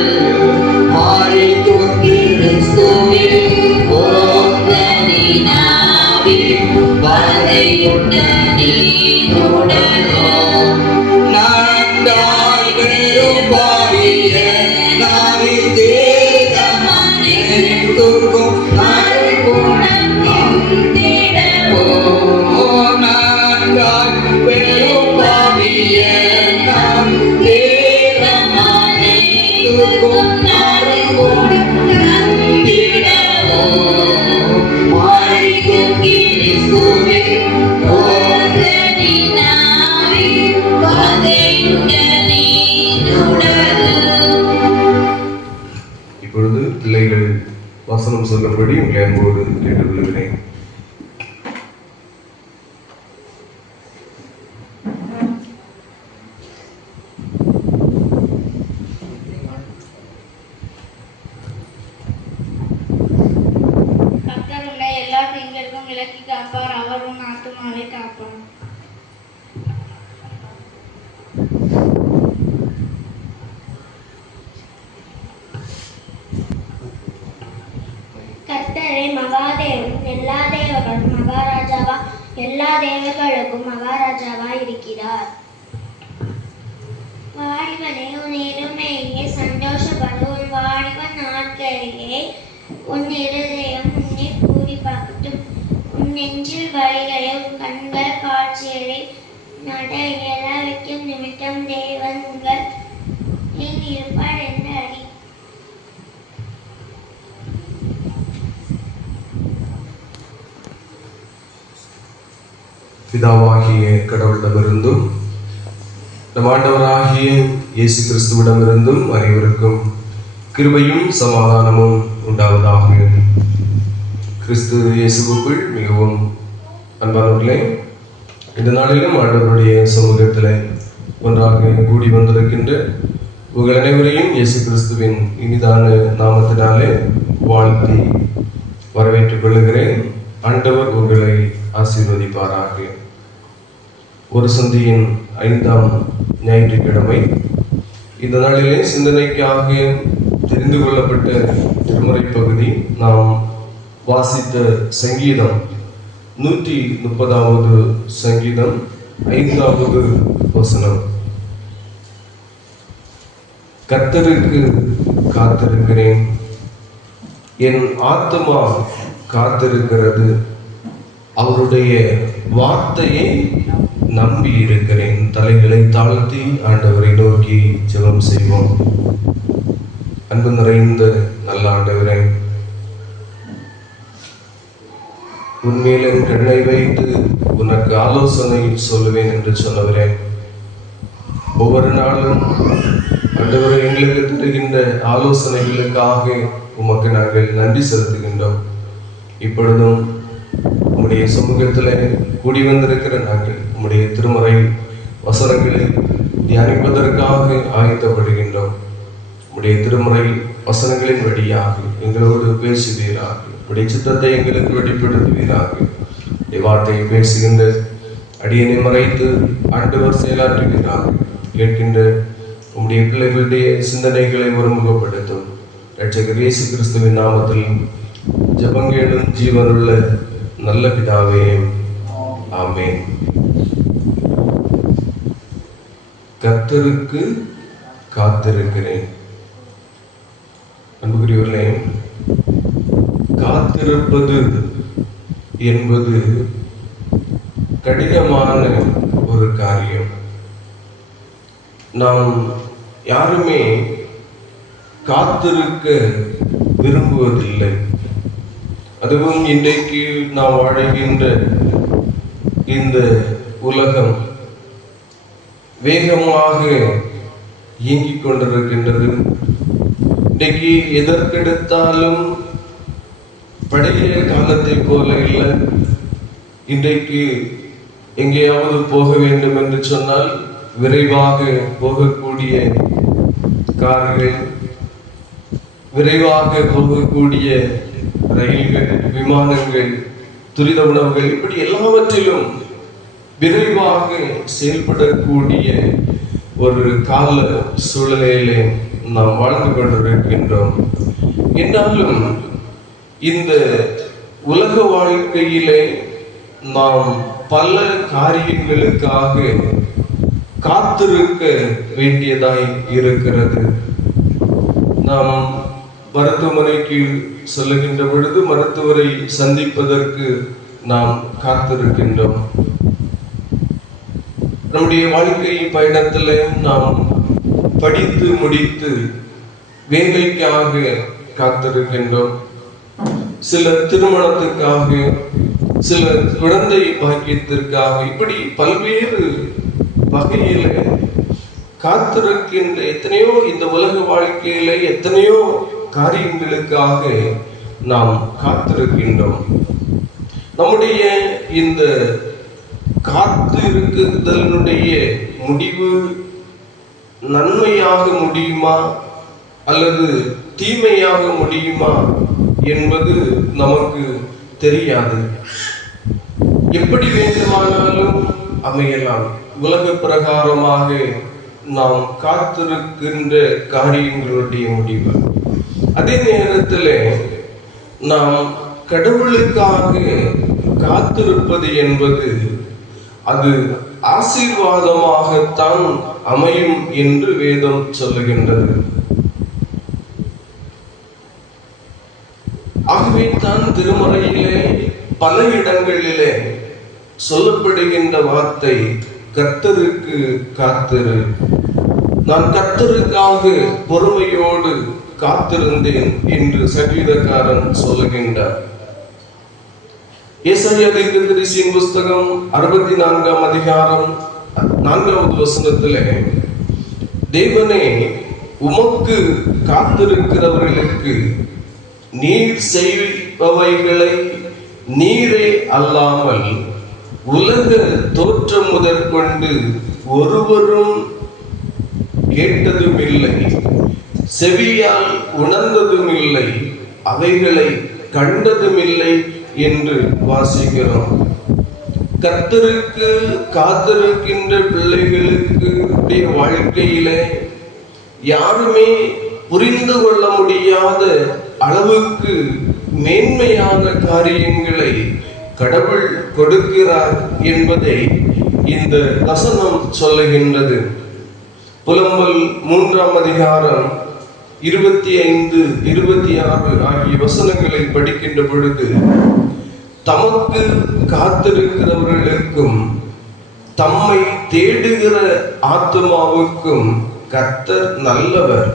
மாறிக்கும் கிறிஸ்துவே நன்றாய் பெரும் பாவிய நாவி தேகமனைத்துக்கும் நல்குணம் நன்றாய் பெரும் பாவிய நாம் தேகமனைத்துக்கும் நல்குணம் மாறிக்கும் கிறிஸ்துவே இப்பொழுது பிள்ளைகள் வசனம் சொல்லும்படி உங்களை அன்போடு கேட்டுக்கொள்கிறேன். கர்த்தர் உன்னை எல்லா தீங்கிற்கும் விலக்கி காப்பார். அவர் உன் ஆத்துமாவை காப்பார். கர்த்தரே மகாதேவன், எல்லா தேவர்களும் மகாராஜாவா, எல்லா தேவர்களுக்கும் மகாராஜாவா இருக்கிறார். வாலிபனே, உன் இருமையே சந்தோஷப்படு. உன் வாலிப நாட்களிலே உன் இருதயம் உன்னை கூடி பார்க்கட்டும். உன் நெஞ்சில் வழிகளை, உன் கண்கள் காட்சிகளை நட இயல வைக்கும் நிமித்தம் தேவன்கள் இருப்பார் என்று அறி. பிதாவாகிய கடவுளிடமிருந்தும் நம் ஆண்டவராகிய இயேசு கிறிஸ்துவிடமிருந்தும் அனைவருக்கும் கிருபையும் சமாதானமும் உண்டாவதாக. கிறிஸ்து இயேசுவுக்குள் மிகவும் அன்பானவர்களே, இந்த நாளிலும் ஆண்டவருடைய சமூகத்தில் ஒன்றாக கூடி வந்திருக்கின்ற உங்கள் அனைவரையும் இயேசு கிறிஸ்துவின் இனிதான நாமத்தினாலே வாழ்த்தி வரவேற்றுக் கொள்கிறேன். ஆண்டவர் உங்களை ஆசீர்வதிப்பாராக. ஒரு சந்தியின் 5ஆம் ஞாயிற்றுக்கிழமை இந்த நாளிலே சிந்தனைக்காக தெரிந்து கொள்ளப்பட்ட திருமறை பகுதி நாம் வாசித்த சங்கீதம் 130வது சங்கீதம் 5வது வசனம். கர்த்தருக்கு காத்திருக்கிறேன், என் ஆத்துமா காத்திருக்கிறது, அவருடைய வார்த்தையை நம்பி இருக்கிறேன். தலைகளை தாழ்த்தி ஆண்டவரை நோக்கி ஜெபம் செய்வோம். அன்பு நிறைந்த நல்ல ஆண்டவரே, உன்மேல் என் கண்ணை வைத்து உனக்கு ஆலோசனை சொல்லுவேன் என்று சொன்னவரே, ஒவ்வொரு நாளும் ஆண்டவரை எங்களுக்கு தருகின்ற ஆலோசனைகளுக்காக உமக்கு நாங்கள் நன்றி செலுத்துகின்றோம். இப்பொழுதும் உம்முடைய சமூகத்தில் கூடி வந்திருக்கிற நாங்கள் உம்முடைய திருமறை வசனங்களை தியானிப்பதற்காக ஆயத்தப்படுகின்றோம். உம்முடைய திருமறை வசனங்களின் வழியாக எங்களோடு பேசுவீராக, உம்முடைய சித்தத்தை எங்களுக்கு வெளிப்படுத்துவீராக. வார்த்தையை பேசுகின்ற அடியனை மறைத்து ஆண்டவர் செயலாற்றுகிறார். கேட்கின்ற உம்முடைய பிள்ளைகளுடைய சிந்தனைகளை ஒருமுகப்படுத்தும். இரட்சகர் இயேசு கிறிஸ்துவின் நாமத்தில் ஜெபங்கேளும் ஜீவனுள்ள நல்ல பிதாவே, ஆமென். கர்த்தருக்கு காத்திருக்கிறேன். அன்புக்குரியவர்களே, காத்திருப்பது என்பது கடினமான ஒரு காரியம். நாம் யாருமே காத்திருக்க விரும்புவதில்லை. அதுவும் இன்றைக்கு நாம் வாழ்கின்ற இந்த உலகம் வேகமாக இயங்கிக் கொண்டிருக்கின்றது. இன்றைக்கு எதற்கெடுத்தாலும் பழைய காலத்தை போல இல்லை. இன்றைக்கு எங்கேயாவது போக வேண்டும் என்று சொன்னால் விரைவாக போகக்கூடிய கார்கள், விரைவாக போகக்கூடிய ரயில்கள், விமானங்கள், துரித உணவுகள், இப்படி எல்லாவற்றிலும் விரைவாக செயல்படக்கூடிய ஒரு கால சூழ்நிலையிலே நாம் வாழ்ந்து கொண்டிருக்கின்றோம். என்றாலும் இந்த உலக வாழ்க்கையிலே நாம் பல காரியங்களுக்காக காத்திருக்க வேண்டியதாய் இருக்கிறது. நாம் மருத்துவமனைக்கு செல்லுகின்ற பொழுது மருத்துவரை சந்திப்பதற்கு நாம் காத்திருக்கின்றோம். நம்முடைய வாழ்க்கை பயணத்தில் நாம் படித்து முடித்து வேலைக்காக காத்திருக்கின்றோம். சில திருமணத்துக்காக, சில குழந்தை பாக்கியத்திற்காக, இப்படி பல்வேறு வகையில காத்திருக்கின்ற எத்தனையோ இந்த உலக வாழ்க்கையில எத்தனையோ காரியங்களுக்காக நாம் காத்திருக்கின்றோம். நம்முடைய இந்த காத்து இருக்குதலுடைய முடிவு நன்மையாக முடியுமா அல்லது தீமையாக முடியுமா என்பது நமக்கு தெரியாது. எப்படி வேண்டுமானாலும் அமையலாம். உலக பிரகாரமாக நாம் காத்திருக்கின்ற காரியங்களுடைய முடிவு. அதே நேரத்தில் நாம் கடவுளுக்காக காத்திருப்பது என்பது அது ஆசீர்வாதமாகத்தான் அமையும் என்று வேதம் சொல்லுகின்றது. ஆகவே தான் திருமறையிலே பல இடங்களிலே சொல்லப்படுகின்ற வார்த்தை கர்த்தருக்கு காத்திரு. நான் கர்த்தருக்காக பொறுமையோடு காத்திருந்தேன் என்று சங்கீதக்காரன் சொல்லுகின்றார். ஏசாயா தீர்க்கதரிசியின் புஸ்தகம் 64ஆம் அதிகாரம் 4வது வசனத்திலே, தேவனே உமக்கு காத்திருக்கிறவர்களுக்கு நீர் செய்பவைகளை நீரே அல்லாமல் உலக தோற்றம் முதற்கொண்டு ஒருவரும் கேட்டதும் இல்லை, செவியால் உணர்ந்ததும் இல்லை, அவைகளை கண்டதும் இல்லை என்று வாசிக்கிறோம். கர்த்தருக்கு காத்திருக்கின்ற பிள்ளைகளுக்கு வாழ்க்கையிலே யாருமே புரிந்து கொள்ள முடியாத அளவுக்கு மேன்மையான காரியங்களை கடவுள் கொடுக்கிறார் என்பதை இந்த வசனம் சொல்லுகின்றது. புலம்பல் 3ஆம் அதிகாரம் 25, 26 ஆகிய வசனங்களை படிக்கின்ற பொழுது, தமக்கு காத்திருக்கிறவர்களுக்கும் தம்மை தேடுகிற ஆத்துமாவுக்கும் கர்த்தர் நல்லவர்.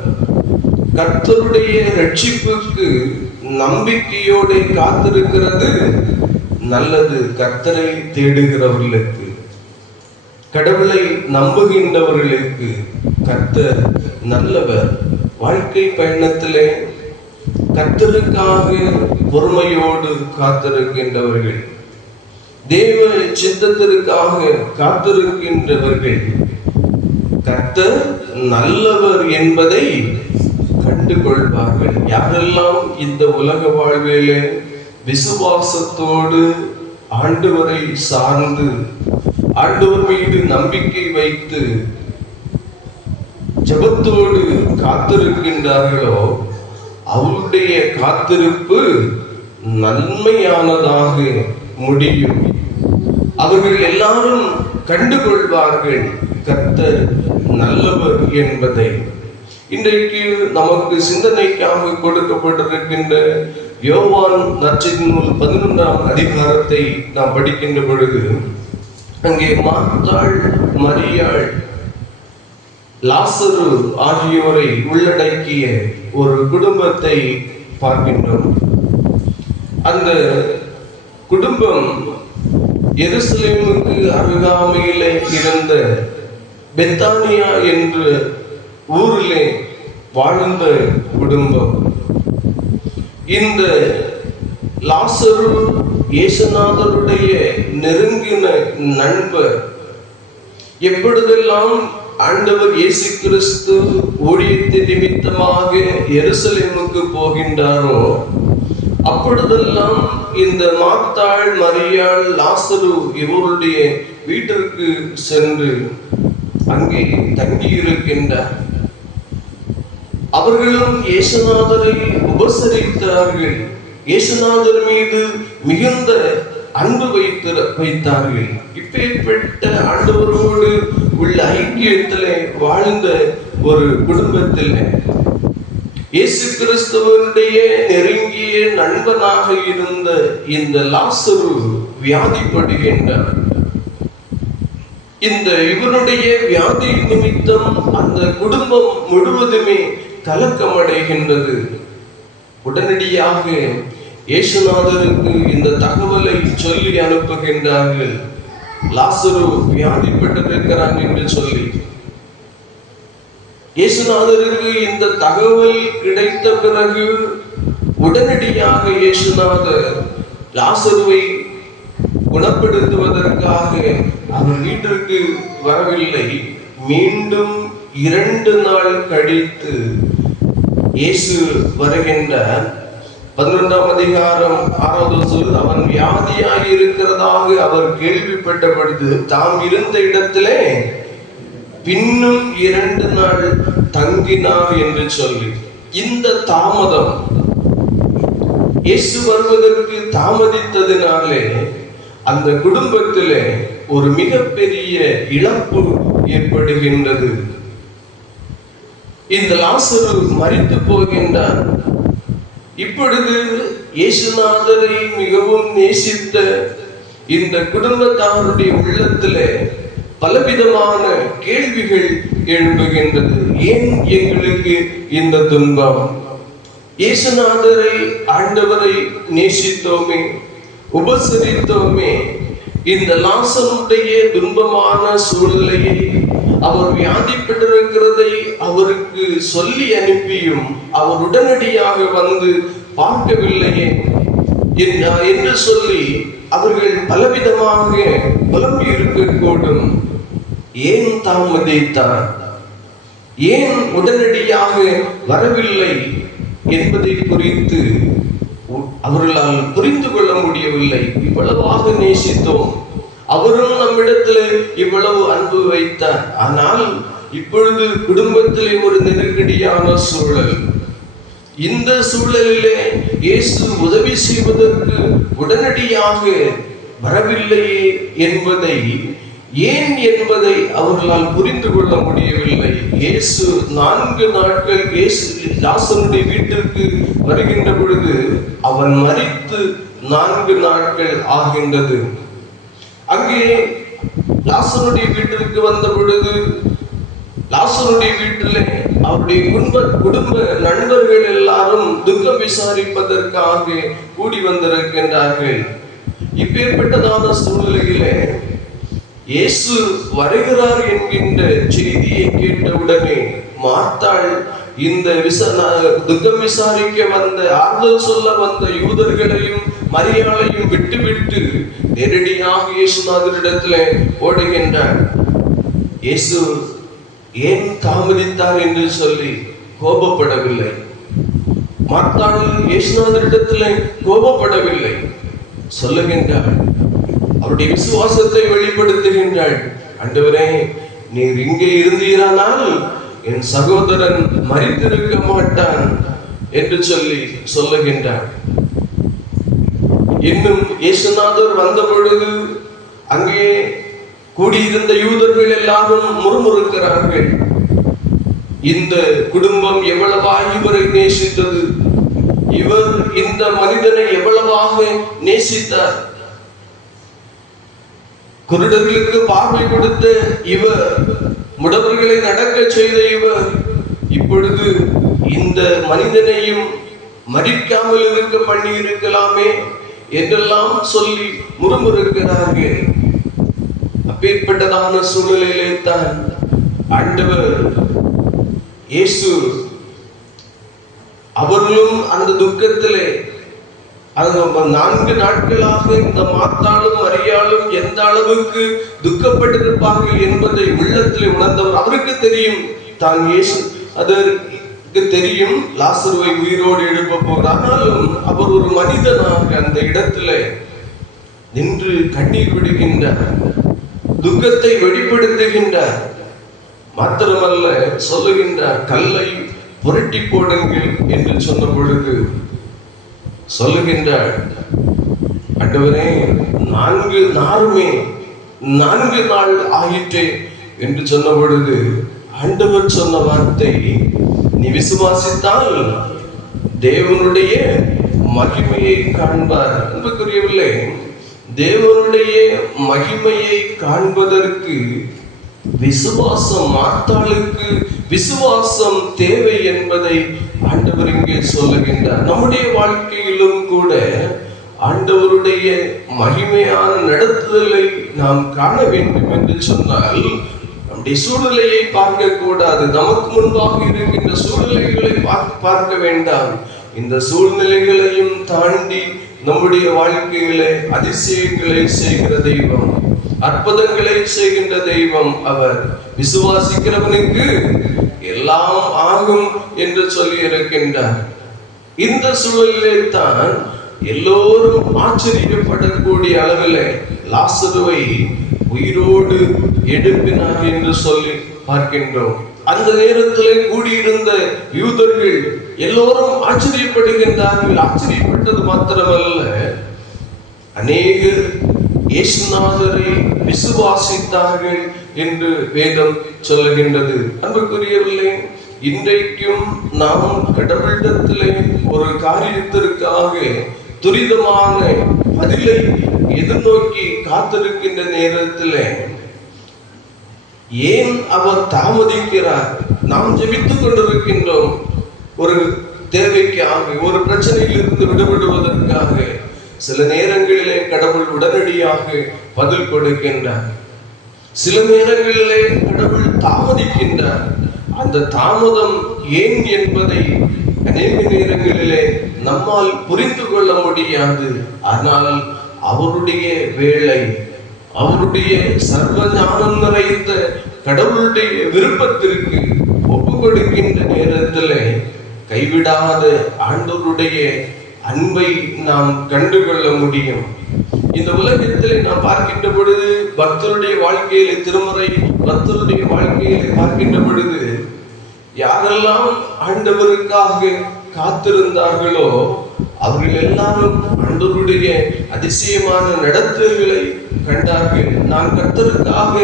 கர்த்தருடைய ரட்சிப்புக்கு நம்பிக்கையோடு காத்திருக்கிறது நல்லது. கர்த்தரை தேடுகிறவர்களுக்கு, கடவுளை நம்புகின்றவர்களுக்கு கர்த்தர் நல்லவர். வாழ்க்கை பயணத்திலே கர்த்தருக்காக பொறுமையோடு காத்திருக்கின்றவர்கள், தேவ சித்தத்திற்காக காத்திருக்கின்றவர்கள் கர்த்தர் நல்லவர் என்பதை கண்டுகொள்வார்கள். யாரெல்லாம் இந்த உலக வாழ்விலே விசுவாசத்தோடு ஆண்டவரை சார்ந்து ஆண்டவர் மீது நம்பிக்கை வைத்து ஜெபத்தோடு காத்திருக்கின்றார்களோ அவருடைய காத்திருப்பு நன்மையானதாக முடியும். அவர்கள் எல்லாரும் கண்டுகொள்வார்கள் கர்த்தர் நல்லவர் என்பதை. இன்றைக்கு நமக்கு சிந்தனைக்காக கொடுக்கப்பட்டிருக்கின்ற யோவான் நற்செய்தி நூல் 11ஆம் அதிகாரத்தை நாம் படிக்கின்ற பொழுது, அங்கே மார்த்தாள், மரியாள், லாசரு ஆகியோரை உள்ளடக்கிய ஒரு குடும்பத்தை பார்க்கின்றோம். அந்த குடும்பம் எருசலேமுக்கு அருகாமையிலே இருந்த பெத்தானியா என்ற ஊரிலே வாழ்ந்த குடும்பம். இந்த லாசரு இயேசுநாதருடைய நெருங்கின நண்பர். எப்பொழுதெல்லாம் ஆண்டவர் இயேசு கிறிஸ்து ஊழியத்தின் நிமித்தமாக எருசலேமுக்கு போகின்றாரோ அப்பொழுதெல்லாம் இந்த மார்த்தாள், மரியாள், லாசரு இவருடைய வீட்டிற்கு சென்று அங்கே தங்கியிருக்கின்றார். அவர்களும் இயேசுநாதரை உபசரித்தார்கள். இயேசுநாதர் மீது மிகுந்த அன்பு வைத்தார்கள். இப்பேற்பட்ட ஆண்டவரோடு உள்ள ஐக்கியத்திலே வாழ்ந்த ஒரு குடும்பத்தில் இயேசு கிறிஸ்துவனுடைய நெருங்கிய நண்பனாக இருந்த இந்த லாசரு வியாதிப்படுகின்றார். இவருடைய வியாதி நிமித்தம் அந்த குடும்பம் முழுவதுமே கலக்கமடைகின்றது. உடனடியாக இயேசுநாதருக்கு இந்த தகவலை சொல்லி அனுப்புகின்றார்கள். லாசரு வியாதிப்பட்டிருக்கிறான் என்று சொல்லி. இயேசுநாதருக்கு இந்த தகவல் கிடைத்த பிறகு உடனடியாக இயேசுநாதர் லாசருவை குணப்படுத்துவதற்காக அவர் வீட்டிற்கு வரவில்லை. மீண்டும் 2 நாள் கழித்து இயேசு வருகின்றார். 11ஆம் அதிகாரம் 6வது சொல், அவன் வியாதியாகி இருக்கிறதாக அவர் கேள்விப்பட்ட பொழுது தாம் இருந்த இடத்திலே பின்னும் 2 நாள் தங்கினார் என்று சொல்லி, இந்த தாமதம் இயேசு வருவதற்கு தாமதித்ததினாலே அந்த குடும்பத்திலே ஒரு மிகப்பெரிய இழப்பு ஏற்படுகின்றது. இந்த லாசரு மரித்து போகின்றார். இப்பொழுது இயேசுநாதரை மிகவும் நேசித்த இந்த குடும்பத்தாருடைய உள்ளத்திலே பலவிதமான கேள்விகள் எழும்புகின்றது. ஏன் எங்களுக்கு இந்த துன்பம்? இயேசுநாதரை, ஆண்டவரை நேசித்தோமே, உபசரித்தோமே, இந்த லாசருடைய துன்பமான சூழ்நிலையை, அவர் வியாதிப்பட்டிருக்கிறதை அவருக்கு சொல்லி அனுப்பியும் அவர் உடனடியாக வந்து பார்க்கவில்லையே என்று சொல்லி அவர்கள் பலவிதமாக புலம்பி இருக்கக்கூடும். ஏன் தாமதித்தார், ஏன் உடனடியாக வரவில்லை என்பதை குறித்து அவர்களால் புரிந்து கொள்ள முடியவில்லை. இவ்வளவாக நேசித்தோம், அவரும் நம்மிடத்தில் இவ்வளவு அன்பு வைத்தார். ஆனால் இப்பொழுது குடும்பத்திலே ஒரு நெருக்கடியான சூழல். இந்த சூழலிலே இயேசு உதவி செய்வதற்கு உடனடியாக வரவில்லையே என்பதை, ஏன் என்பதை அவர்களால் புரிந்து கொள்ள முடியவில்லை. இயேசு 4 நாட்கள் லாசருடைய வீட்டிற்கு வருகின்ற பொழுது அவன் மரித்து 4 நாட்கள் ஆகின்றது. அங்கே லாசருடைய வீட்டிற்கு வந்த பொழுது லாசருடைய வீட்டிலே அவருடைய குடும்ப நண்பர்கள் எல்லாரும் துக்கம் விசாரிப்பதற்காக கூடி வந்திருக்கின்றார்கள். இப்பேற்பட்டதான சூழ்நிலையிலே இயேசு வருகிறார் என்கின்ற செய்தியை கேட்டவுடனே மார்த்தாள் இந்த துக்கம் விசாரிக்க வந்த, ஆறுதல் சொல்ல வந்த யூதர்களையும் மரியாளையும் விட்டுவிட்டு நேரடியாக இயேசுநாதரிடத்திலே ஓடுகின்றார். இயேசு ஏன் தாமதித்தார் என்று சொல்லி கோபப்படவில்லை. மார்த்தாள் இயேசுநாதரிடத்திலே கோபப்படவில்லை. சொல்லுகின்றார், அவருடைய விசுவாசத்தை வெளிப்படுத்துகின்றாள். ஆண்டவரே, நீர் இங்கே இருந்தீரானால் என் சகோதரன் மரித்திருக்க மாட்டான் என்று சொல்லி சொல்லுகின்றார். இன்னும் இயேசுநாதர் வந்த பொழுது அங்கே கூடியிருந்த யூதர்கள் எல்லாரும் முறுமுறுக்கிறார்கள். இந்த குடும்பம் எவ்வளவாக இவரை நேசித்தது, இவர் இந்த மனிதனை எவ்வளவாக நேசித்தார், குருடர்களுக்கு பார்வை கொடுத்த இவர், முடவர்களை நடக்க செய்த இவர், இப்பொழுது இந்த மனிதனையும் மரிக்காமல் இருக்க பண்ணி இருக்கலாமே என்றெல்லாம் சொல்லி முறுமுறுக்கிறார்கள். அப்பேற்பட்டதான சூழ்நிலையிலே தான் ஆண்டவர் இயேசு அவர்களும் அந்த துக்கத்திலே 4 நாட்களாக இந்த மார்த்தாளும் மரியாளும் எந்த அளவுக்கு துக்கப்பட்டிருப்பார்கள் என்பதை உள்ளத்திலே உணர்ந்தவர். அவருக்கு தெரியும், தான் இயேசு அதற்கு தெரியும் லாசருவை உயிரோடு எழுப்ப போகிறார். ஆனாலும் அவர் ஒரு மனிதனாக அந்த இடத்திலே நின்று கண்ணீர் விடுகின்றார், துக்கத்தை வெளிப்படுத்துகின்றார். மாத்திரமல்ல சொல்லுகின்றார், கல்லை புரட்டி போடுங்கள் என்று சொன்ன பொழுது சொல்லுகின்றார், ஆண்டவரே 4 நாள் ஆயிற்றே என்று சொன்ன பொழுது ஆண்டவர் சொன்ன வார்த்தை, நீ விசுவாசித்தால் தேவனுடைய மகிமையை காண்பார். அன்புக்குரியவர்களே, தேவனுடைய மகிமையை காண்பதற்கு விசுவாசம், மாத்தாளுக்கு விசுவாசம் தேவை என்பதை ஆண்டவர் இங்கே சொல்லுகின்றார். நம்முடைய வாழ்க்கையிலும் கூட ஆண்டவருடைய மகிமையான நடத்துதலை நாம் காண வேண்டும் என்று சொன்னால் நம்முடைய சூழ்நிலையை பார்க்க கூடாது. நமக்கு முன்பாக இருக்கின்ற சூழ்நிலைகளை பார்க்க வேண்டாம். இந்த சூழ்நிலைகளையும் தாண்டி நம்முடைய வாழ்க்கையிலே அதிசயங்களை செய்கிற தெய்வம், அற்புதங்களை செய்கின்ற தெய்வம் அவர். விசுவாசிக்கிறவனுக்கு எல்லாம் ஆகும் என்று சொல்லி இருக்கின்றார். இந்த சூழலிலே தான் எல்லோரும் ஆச்சரியப்படக்கூடிய அளவில் லாசருவை உயிரோடு எழுப்பினார் என்று சொல்லி பார்க்கின்றோம். அந்த நேரத்தில் கூடியிருந்த யூதர்கள் எல்லோரும் ஆச்சரியப்படுகின்றார்கள். ஆச்சரியப்பட்டது மாத்திரமல்ல, அநேகர் இயேசுநாதரை விசுவாசித்தார்கள் என்று வேதம் சொல்லுகின்றது. அன்புக்குரியவர்களே, இன்றைக்கும் நாம் கடவுளிடத்திலே ஒரு காரியத்திற்காக துரிதமான பதிலை எதிர்நோக்கி காத்திருக்கின்ற நேரத்தில் ஏன் அவர் தாமதிக்கிறார்? நாம் ஜெபித்துக் கொண்டிருக்கின்றோம் ஒரு தேவைக்காக, ஒரு பிரச்சனையில் இருந்து விடுபடுவதற்காக. சில நேரங்களிலே கடவுள் உடனடியாக பதில் கொடுக்கின்றார், சில நேரங்களிலே கடவுள் தாமதிக்கின்றார். அந்த தாமதம் ஏன் என்பதை அநேக நேரங்களிலே நம்மால் புரிந்து கொள்ள முடியாது. ஆனால் அவருடைய வேலை, அவருடைய சர்வ ஞானம் நிறைந்த கடவுளுடைய விருப்பத்திற்கு ஒப்பு கொடுக்கின்ற நேரத்தில் கைவிடாத ஆண்டவருடைய அன்பை நாம் கண்டுகொள்ள முடியும். இந்த உலகத்திலே நாம் பார்க்கின்ற பொழுது, பக்தருடைய வாழ்க்கையிலே, திருமறை பக்தருடைய வாழ்க்கையிலே பார்க்கின்ற பொழுது, யாரெல்லாம் ஆண்டவருக்காக காத்திருந்தார்களோ அவர்கள் எல்லாரும் ஆண்டவருடைய அதிசயமான நடத்துதல்களை கண்டார்கள். நான் கர்த்தருக்காக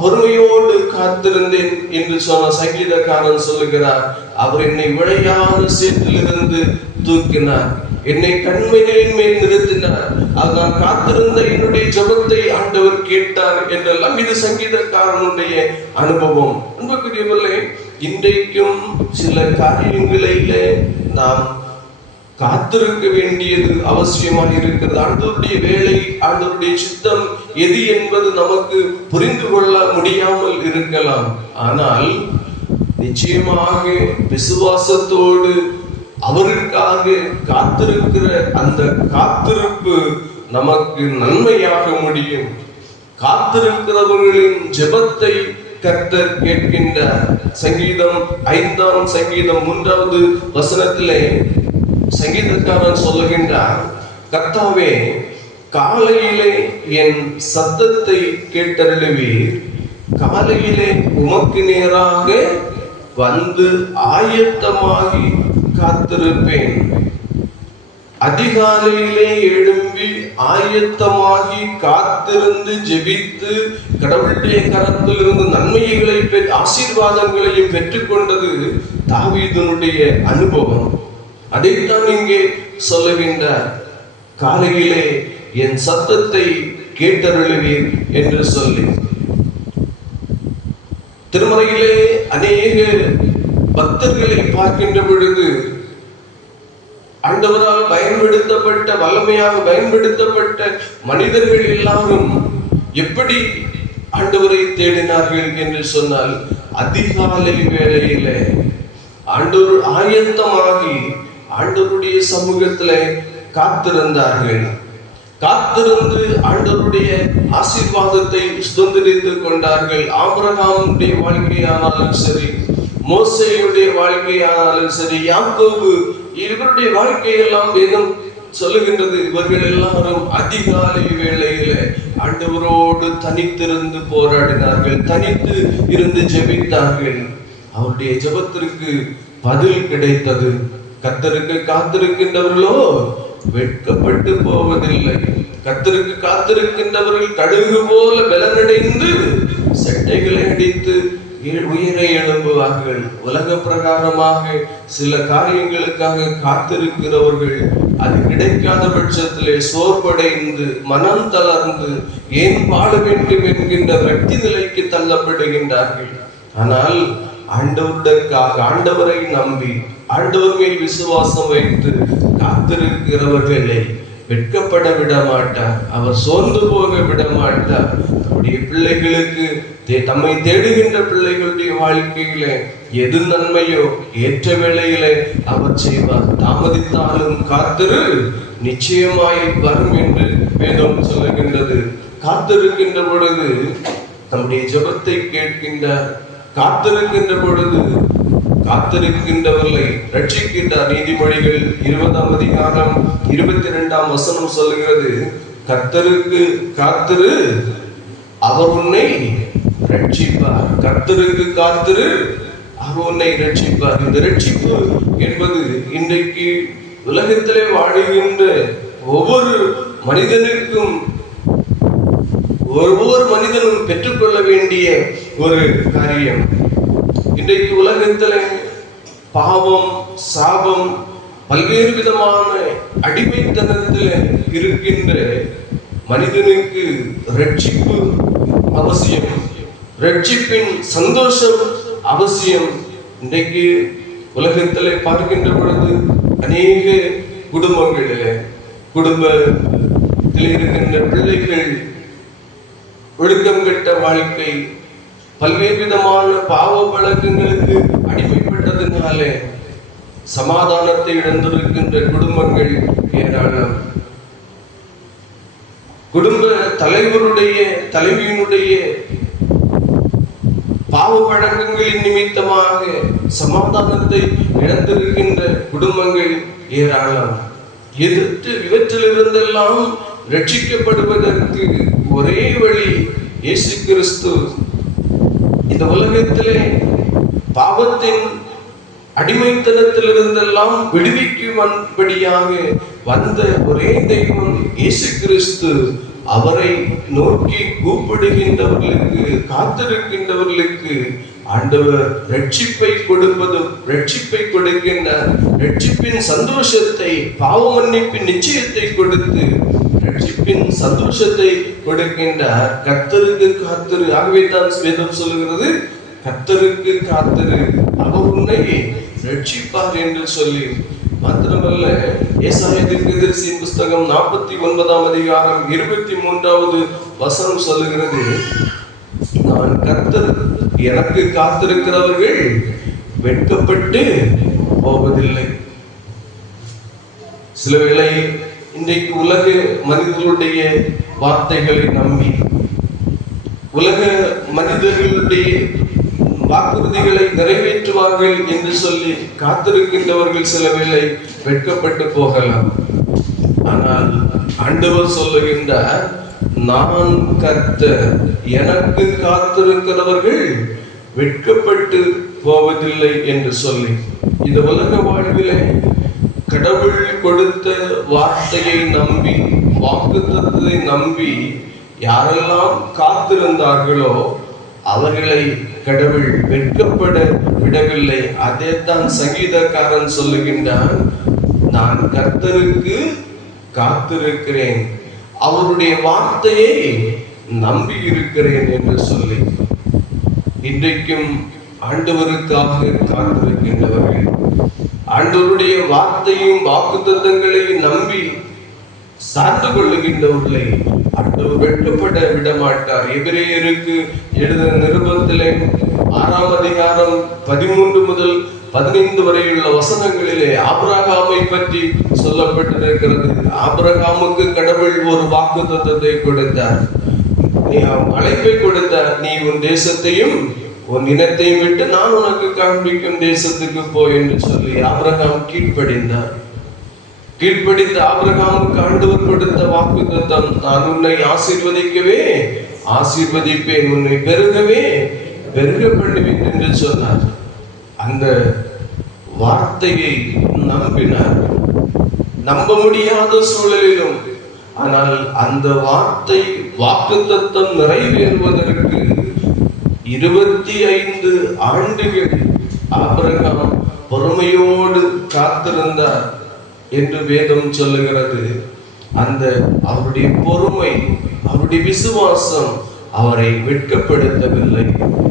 பொறுமையோடு காத்திருந்தேன் என்று சொன்ன சங்கீதக்காரன் சொல்லுகிறார், அவர் என்னை விளையாத சேற்றிலிருந்து தூக்கினார், என்னை கண்மைகளின் மேல் நிறுத்தினார், நான் காத்திருந்த என்னுடைய ஜெபத்தை ஆண்டவர் கேட்டார் என்றெல்லாம் இது சங்கீதக்காரனுடைய அனுபவம். அன்புக்குரியவர்களே, இன்றைக்கும் சில காரியங்களிலே நாம் காத்திருக்க வேண்டியது அவசியமாக இருக்கிறது. ஆண்டவருடைய வேலை, ஆண்டவருடைய சித்தம் எது என்பது நமக்கு புரிந்து கொள்ள முடியாமல் இருக்கலாம். ஆனால் நிச்சயமாக விசுவாசத்தோடு அவருக்காக காத்திருக்கிற அந்த காத்திருப்பு நமக்கு நன்மையாக முடியும். காத்திருக்கிறவர்களின் ஜெபத்தை கர்த்தர் கேட்கின்றார். சங்கீதம் 5ஆம் சங்கீதம் 3வது வசனத்திலே சங்கீதக்காரன் சொல்லுகின்றார், கர்த்தாவே, காலையிலே என் சத்தத்தை கேட்டருளுவீர், காலையிலே உமக்கு நேராக வந்து ஆயத்தமாகி காத்திருப்பேன். அதிகாலையிலே எழும்பி ஆயத்தமாகி காத்திருந்து ஜெபித்து கடவுளுடைய கரத்தில் இருந்து நன்மைகளை ஆசீர்வாதங்களையும் பெற்றுக்கொண்டது தாவீதுனுடைய அனுபவம். அதைத்தான் இங்கே சொல்லுகின்றார், காலையிலே என் சத்தத்தை கேட்டருளுவீர் என்று சொல்லி. திருமறையிலே அநேக பக்தர்களை பார்க்கின்ற பொழுது ஆண்டவரால் பயன்படுத்தப்பட்ட, வல்லமையாக பயன்படுத்தப்பட்ட மனிதர்கள் எல்லாரும் எப்படி ஆண்டவரை தேடினார்கள் என்று சொன்னால், அதிகாலை வேளையிலே ஆண்டவர் ஆயத்தமாகி ஆண்டவருடைய சமூகத்திலே காத்திருந்தார்கள். காத்திருந்து ஆண்டவருடைய ஆசீர்வாதத்தை சுதந்திரித்துக் கொண்டார்கள். ஆபிரகாமுடைய வாழ்க்கையானாலும் சரி, மோசேயுடைய வாழ்க்கையானாலும் சரி, யாக்கோபு, இவருடைய வாழ்க்கையெல்லாம் வேதம் சொல்லுகின்றது, இவர்கள் எல்லாரும் அதிகாலை வேளையிலே ஆண்டவரோடு தனித்திருந்து போராடினார்கள், தனித்து இருந்து ஜெபித்தார்கள். அவருடைய ஜெபத்திற்கு பதில் கிடைத்தது. கர்த்தருக்கு காத்திருக்கின்றவர்களோ வெட்கப்பட்டு போவதில்லை. கர்த்தருக்கு காத்திருக்கின்றவர்கள் கடுகு போல பலனடைந்து செட்டைகளை அடித்து உயிரை எழும்புவார்கள். உலக பிரகாரமாக சில காரியங்களுக்காக காத்திருக்கிறவர்கள் அது கிடைக்காத பட்சத்திலே சோர்வடைந்து மனம் தளர்ந்து ஏன் வாழ வேண்டும் என்கின்ற விரக்தி நிலைக்கு தள்ளப்படுகின்றார்கள். ஆனால் ஆண்டவரை நம்பி ஆண்டவர் மேல் விசுவாசம் வைத்து காத்திருக்கிறவர்களை வெட்கப்பட விட மாட்டார். அவர் சோர்ந்து போக விட மாட்டார். நம்முடைய பிள்ளைகளுக்கு தம்மை தேடுகின்ற பிள்ளைகளுடைய வாழ்க்கையில எது நன்மையோ ஏற்ற வேளையிலே அவர் செய்வார். தாமதித்தாலும் காத்திரு, நிச்சயமாய் வரும் என்று வேதம் சொல்லுகின்றது. காத்திருக்கின்ற பொழுது நம்முடைய ஜெபத்தை கேட்கின்றார். காத்திருக்கின்ற பொழுது காத்திருக்கின்றவர்களை ரட்சிக்கின்றார். நீதிமொழிகள் 20ஆம் அதிகாரம் 22ஆம் வசனம் சொல்லுகிறது, கர்த்தருக்கு காத்திரு, அவர் உன்னை ரட்சிப்பார். கர்த்தருக்கு காத்திரு, அவர் உன்னை ரட்சிப்பார். இந்த ரட்சிப்பு என்பது இன்றைக்கு உலகத்திலே வாழுகின்ற ஒவ்வொரு மனிதனுக்கும் பெற்றுக்கொள்ள வேண்டிய ஒரு காரியம். இன்றைக்கு உலகத்தில் பாவம், சாபம், பல்வேறு விதமான அடிமைத்தனத்தில் இருக்கின்ற மனிதனுக்கு ரட்சிப்பு அவசியம். ரட்சிப்பின் சந்தோஷம் அவசியம். இன்றைக்கு உலகத்தில் பார்க்கின்ற பொழுது அநேக குடும்பத்தில் இருக்கின்ற பிள்ளைகள் ஒழுக்கம் கெட்ட வாழ்க்கை, பல்வேறு விதமான பாவ பழக்கங்களுக்கு அடிமைப்பட்டதுனாலே சமாதானத்தை இழந்திருக்கின்ற குடும்பங்கள் ஏராளம். குடும்ப தலைவியினுடைய பாவ பழக்கங்களின் நிமித்தமாக சமாதானத்தை இழந்திருக்கின்ற குடும்பங்கள் ஏராளம். இவற்றிலிருந்தெல்லாம் ரட்சிக்கப்படுவதற்கு ஒரே வழி இயேசு கிறிஸ்து. இந்த உலகத்திலே பாவத்தின் அடிமைத்தனத்திலிருந்தெல்லாம் விடுவிக்கும்படியாக வந்த ஒரே தெய்வம் இயேசு கிறிஸ்து. அவரை நோக்கி கூப்பிடுகின்றவர்களுக்கு, காத்திருக்கின்றவர்களுக்கு ஆண்டவர் ரட்சிப்பை கொடுக்கின்றார். ரட்சிப்பின் சந்தோஷத்தை, பாவ மன்னிப்பின் நிச்சயத்தை கொடுத்து ரட்சிப்பின் சந்தோஷத்தை கொடுக்கின்றார். கர்த்தருக்கு காத்திரு. ஆகவே தான் வேதம் சொல்லுகிறது, கர்த்தருக்கு காத்திரு, அவர் உன்னை ரட்சிப்பார் என்று சொல்லி. மாத்திரமல்ல, ஏசாயா தீர்க்கதரிசியின் புஸ்தகம் 49ஆம் அதிகாரம் 23வது வசனம் சொல்லுகிறது, நான் கர்த்தர், எனக்கு காத்திருக்கிறவர்கள் வெட்கப்பட்டு போவதில்லை. சில வேளை இன்றைக்கு உலக மனிதர்களுடைய வார்த்தைகளை நம்பி, உலக மனிதர்களுடைய வாக்குறுதிகளை நிறைவேற்றுவார்கள் என்று சொல்லி காத்திருக்கின்றவர்கள் சில வேளை வெட்கப்பட்டு போகலாம். ஆனால் ஆண்டவர் சொல்லுகின்றார், நான் கர்த்தர், எனக்கு காத்திருக்கிறவர்கள் வெட்கப்பட்டு போவதில்லை என்று சொல்லி. இந்த உலக வாழ்விலே கடவுள் கொடுத்த வார்த்தையை நம்பி, வாக்குத்தத்தத்தை நம்பி யாரெல்லாம் காத்திருந்தார்களோ அவர்களை கடவுள் வெட்கப்பட விடவில்லை. அதே தான் சங்கீதக்காரன் சொல்லுகின்றான், நான் கர்த்தருக்கு காத்திருக்கிறேன், அவருடைய வார்த்தையை நம்பி இருக்கிறேன் என்று சொல்லி. இன்றைக்கும் ஆண்டவருக்காக காத்திருக்கின்றவர்கள், ஆண்டவருடைய வார்த்தையும் வாக்குத்தத்தங்களையும் நம்பி சார்ந்து கொள்ளுகின்றவர்களை ஆண்டவர் வெட்கப்பட விட மாட்டார். எபிரேயருக்கு எழுதின நிருபத்திலே 6ஆம் அதிகாரம் 13 முதல் 15 வரையுள்ள வசனங்களிலே ஆபிரகாமை பற்றி சொல்லப்பட்டிருக்கிறது. ஆபிரகாமுக்கு கடவுள் ஒரு வாக்குத்தத்தத்தை கொடுத்தார், அழைப்பை கொடுத்தார், நீ உன் தேசத்தையும் உன் இனத்தையும் விட்டு நான் உனக்கு காண்பிக்கும் தேசத்துக்கு போ என்று சொல்லி ஆபிரகாம் கீழ்ப்படிந்தார். கீழ்ப்படிந்த ஆபிரகாமுக்கு ஆண்டவர் கொடுத்த வாக்குத்தத்தம், நான் உன்னை ஆசீர்வதிப்பேன், உன்னை பெருக பண்ணுவேன் என்று சொன்னார். அந்த வார்த்தையை நம்பினார், நம்ப முடியாத சூழலிலும். ஆனால் அந்த வார்த்தை வாக்குத்தத்தம் நிறைவேறுவதற்கு 25 ஆண்டுகள் ஆபிரகாம் பொறுமையோடு காத்திருந்தார் என்று வேதம் சொல்லுகிறது. அந்த அவருடைய பொறுமை, அவருடைய விசுவாசம் அவரை வெட்கப்படுத்தவில்லை.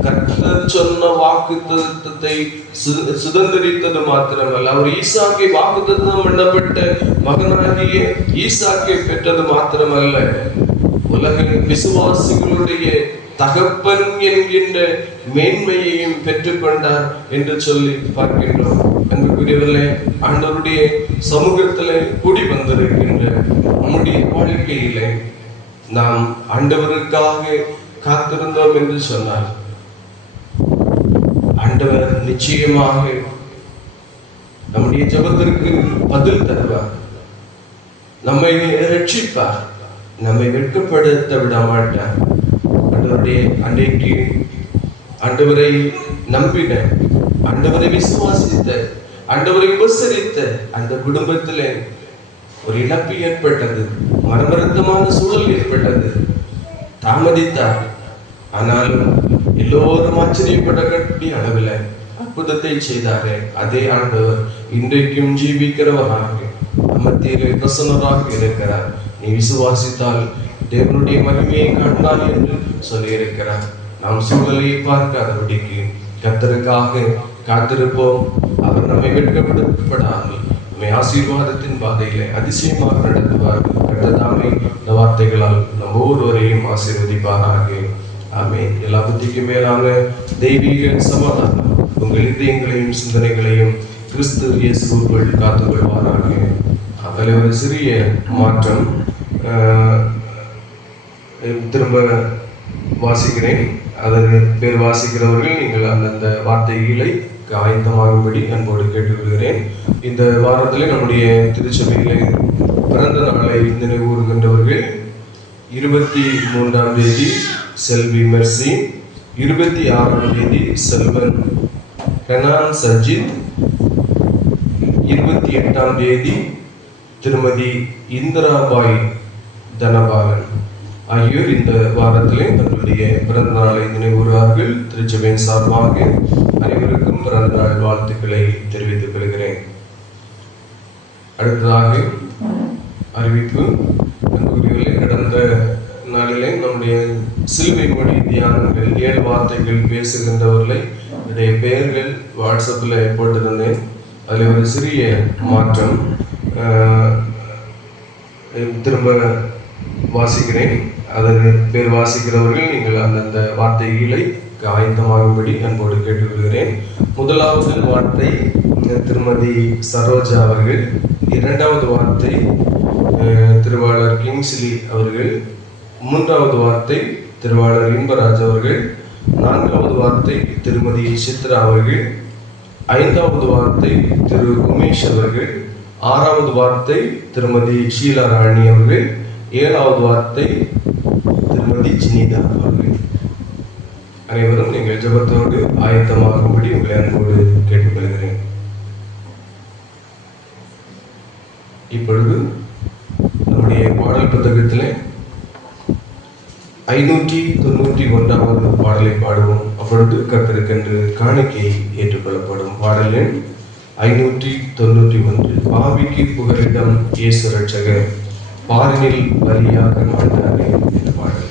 கர்த்தர் சொன்ன வாக்குத்தத்தத்தை சுதந்திரித்தது மாத்திரமல்ல, அவர் ஈசாக்கை வாக்குத்தத்தம் பண்ணப்பட்ட மகனாகிய ஈசாக்கை பெற்றது மாத்திரமல்ல, உலக விசுவாசிகளுடைய தகப்பன் என்கின்ற மேன்மையையும் பெற்றுக்கொண்டார் என்று சொல்லி பார்க்கின்றோம். அன்புக்குரியவர்களே, ஆண்டவருடைய சமூகத்திலே கூடி வந்திருக்கின்ற நம்முடைய வாழ்க்கையிலே நாம் ஆண்டவருக்காக காத்திருந்தோம் என்று சொன்னார். ஆண்டவர் நிச்சயமாக நம்முடைய ஜெபத்திற்கு பதில் தருவார், நம்மை ரட்சிப்பார், நம்மை வெட்கப்படுத்த விட மாட்டார். ஆண்டவருடைய அன்றைக்கு ஆண்டவரை நம்பின, ஆண்டவரை விசுவாசித்த, ஆண்டவரை உபசரித்த அந்த குடும்பத்திலே ஒரு இழப்பு ஏற்பட்டது, மனவருத்தமான சூழல் ஏற்பட்டது. தாமதித்தார், ஆனாலும் எல்லோரும் ஆச்சரியப்படக்கூடிய அளவில் அற்புதத்தை செய்தாரே அதே ஆண்டவர் இன்றைக்கும் ஜீவிக்கிறவராக மத்தியிலே பிரசன்னராக இருக்கிறார். நீ விசுவாசித்தால் தேவனுடைய மகிமையை காண்பாய் என்று சொல்லியிருக்கிறார். நாம் சூழலை பார்க்காதபடிக்கு கர்த்தருக்காக காத்திருப்போம். அவர் நம்மை வெட்கப்படாமல் நம்மை ஆசீர்வாதத்தின் பாதையிலே அதிசயமாக நடத்துவார். கர்த்ததாமே இந்த வார்த்தைகளால் நம்ம ஒவ்வொருவரையும் ஆசீர்வதிப்பாராக. ஆமென். எல்லா புத்திக்கும் மேலான தெய்வீக சமாதானம் உங்கள் இதயங்களையும் சிந்தனைகளையும் கிறிஸ்து இயேசுவுக்குள் காத்துக்கொள்வாராக. அதில் ஒரு சிறிய மாற்றம் திரும்ப வாசிக்கிறேன். அதற்கு பேர் வாசிக்கிறவர்கள் நீங்கள் அந்தந்த வார்த்தைகளை ஆயத்தமாகும்படி அன்போடு கேட்டுக்கொள்கிறேன். இந்த வாரத்தில் நம்முடைய திருச்சபையிலே பிறந்த நாளை நினைவுகூறுகின்றவர்கள் 23ஆம் தேதி செல்வி மெர்சி, 26ஆம் தேதி செல்வன் கனான் சஜித், 28ஆம் தேதி திருமதி இந்திராபாய் தனபாலன் ஆகியோர் இந்த வாரத்திலே தங்களுடைய பிறந்த நாளை நினைவுறுவார்கள். திருச்சபையின் சார்பாக அனைவருக்கும் பிறந்த நாள் வாழ்த்துக்களை தெரிவித்துக் கொள்கிறேன். அடுத்ததாக அறிவிப்பு. அன்புக்குரியவர்களே, கடந்த நாளிலே நம்முடைய சிலுவை மொழி தியானங்கள் 7 வார்த்தைகள் பேசுகின்றவர்களை பெயர்கள் வாட்ஸ்அப்பில் போட்டிருந்தேன். அதில் ஒரு சிறிய மாற்றம் திரும்ப வாசிக்கிறேன். அதற்கு பேர் வாசிக்கிறவர்கள் நீங்கள் அந்தந்த வார்த்தைகளை ஆயத்தமாகும்படி அன்போடு கேட்டுக்கொள்கிறேன். முதலாவது வார்த்தை திருமதி சரோஜா அவர்கள், 2வது வார்த்தை திருவாளர் கிங்ஸ்லி அவர்கள், 3வது வார்த்தை திருவாளர் இன்பராஜ் அவர்கள், 4வது வார்த்தை திருமதி சித்ரா அவர்கள், 5வது வார்த்தை திரு உமேஷ் அவர்கள், 6வது வார்த்தை திருமதி ஷீலா ராணி அவர்கள், 7வது வார்த்தை திருமதி ஜினிதா அவர்கள். அனைவரும் நீங்கள் ஜெபத்தோடு ஆயத்தமாகும்படி உங்களை அன்போடு கேட்டுக்கொள்கிறேன். இப்பொழுது நம்முடைய பாடல் புத்தகத்திலே 591வது பாடலை பாடுவோம். அப்பொழுது கர்த்தருக்கென்று காணிக்கை ஏற்றுக்கொள்ளப்படும். பாடல் எண் 591. பாவிக்கு புகலிடம் இயேசு ரட்சகர், பாரினில் பலியாக மாட்டாரே என்ற பாடல்.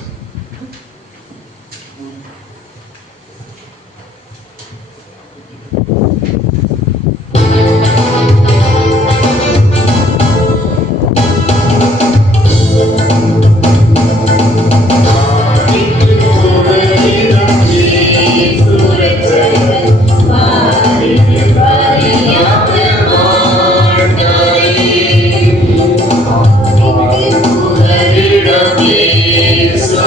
Yes.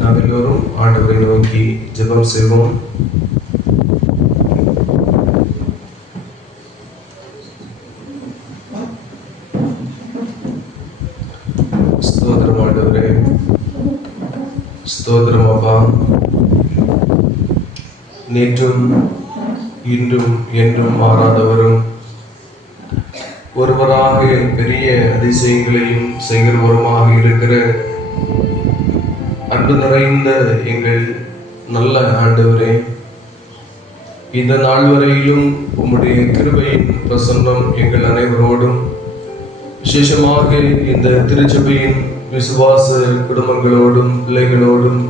நாம் எல்லோரும் ஆண்டவரை நோக்கி ஜெபம் செய்வோம். ஸ்தோத்திரம் ஆண்டவரே, ஸ்தோத்திரம் அப்பா. நேற்றும் இன்றும் என்றும் மாறாதவரும் ஒருவராக பெரிய அதிசயங்களையும் செய்கிறவருமாக இருக்கிற அன்பு நிறைந்த எங்கள் நல்ல ஆண்டவரே, இந்த நாள் வரையிலும் உம்முடைய கிருபையின் பிரசன்னம் எங்கள் அனைவரோடும், விசேஷமாக இந்த திருச்சபையின் விசுவாச குடும்பங்களோடும் பிள்ளைகளோடும்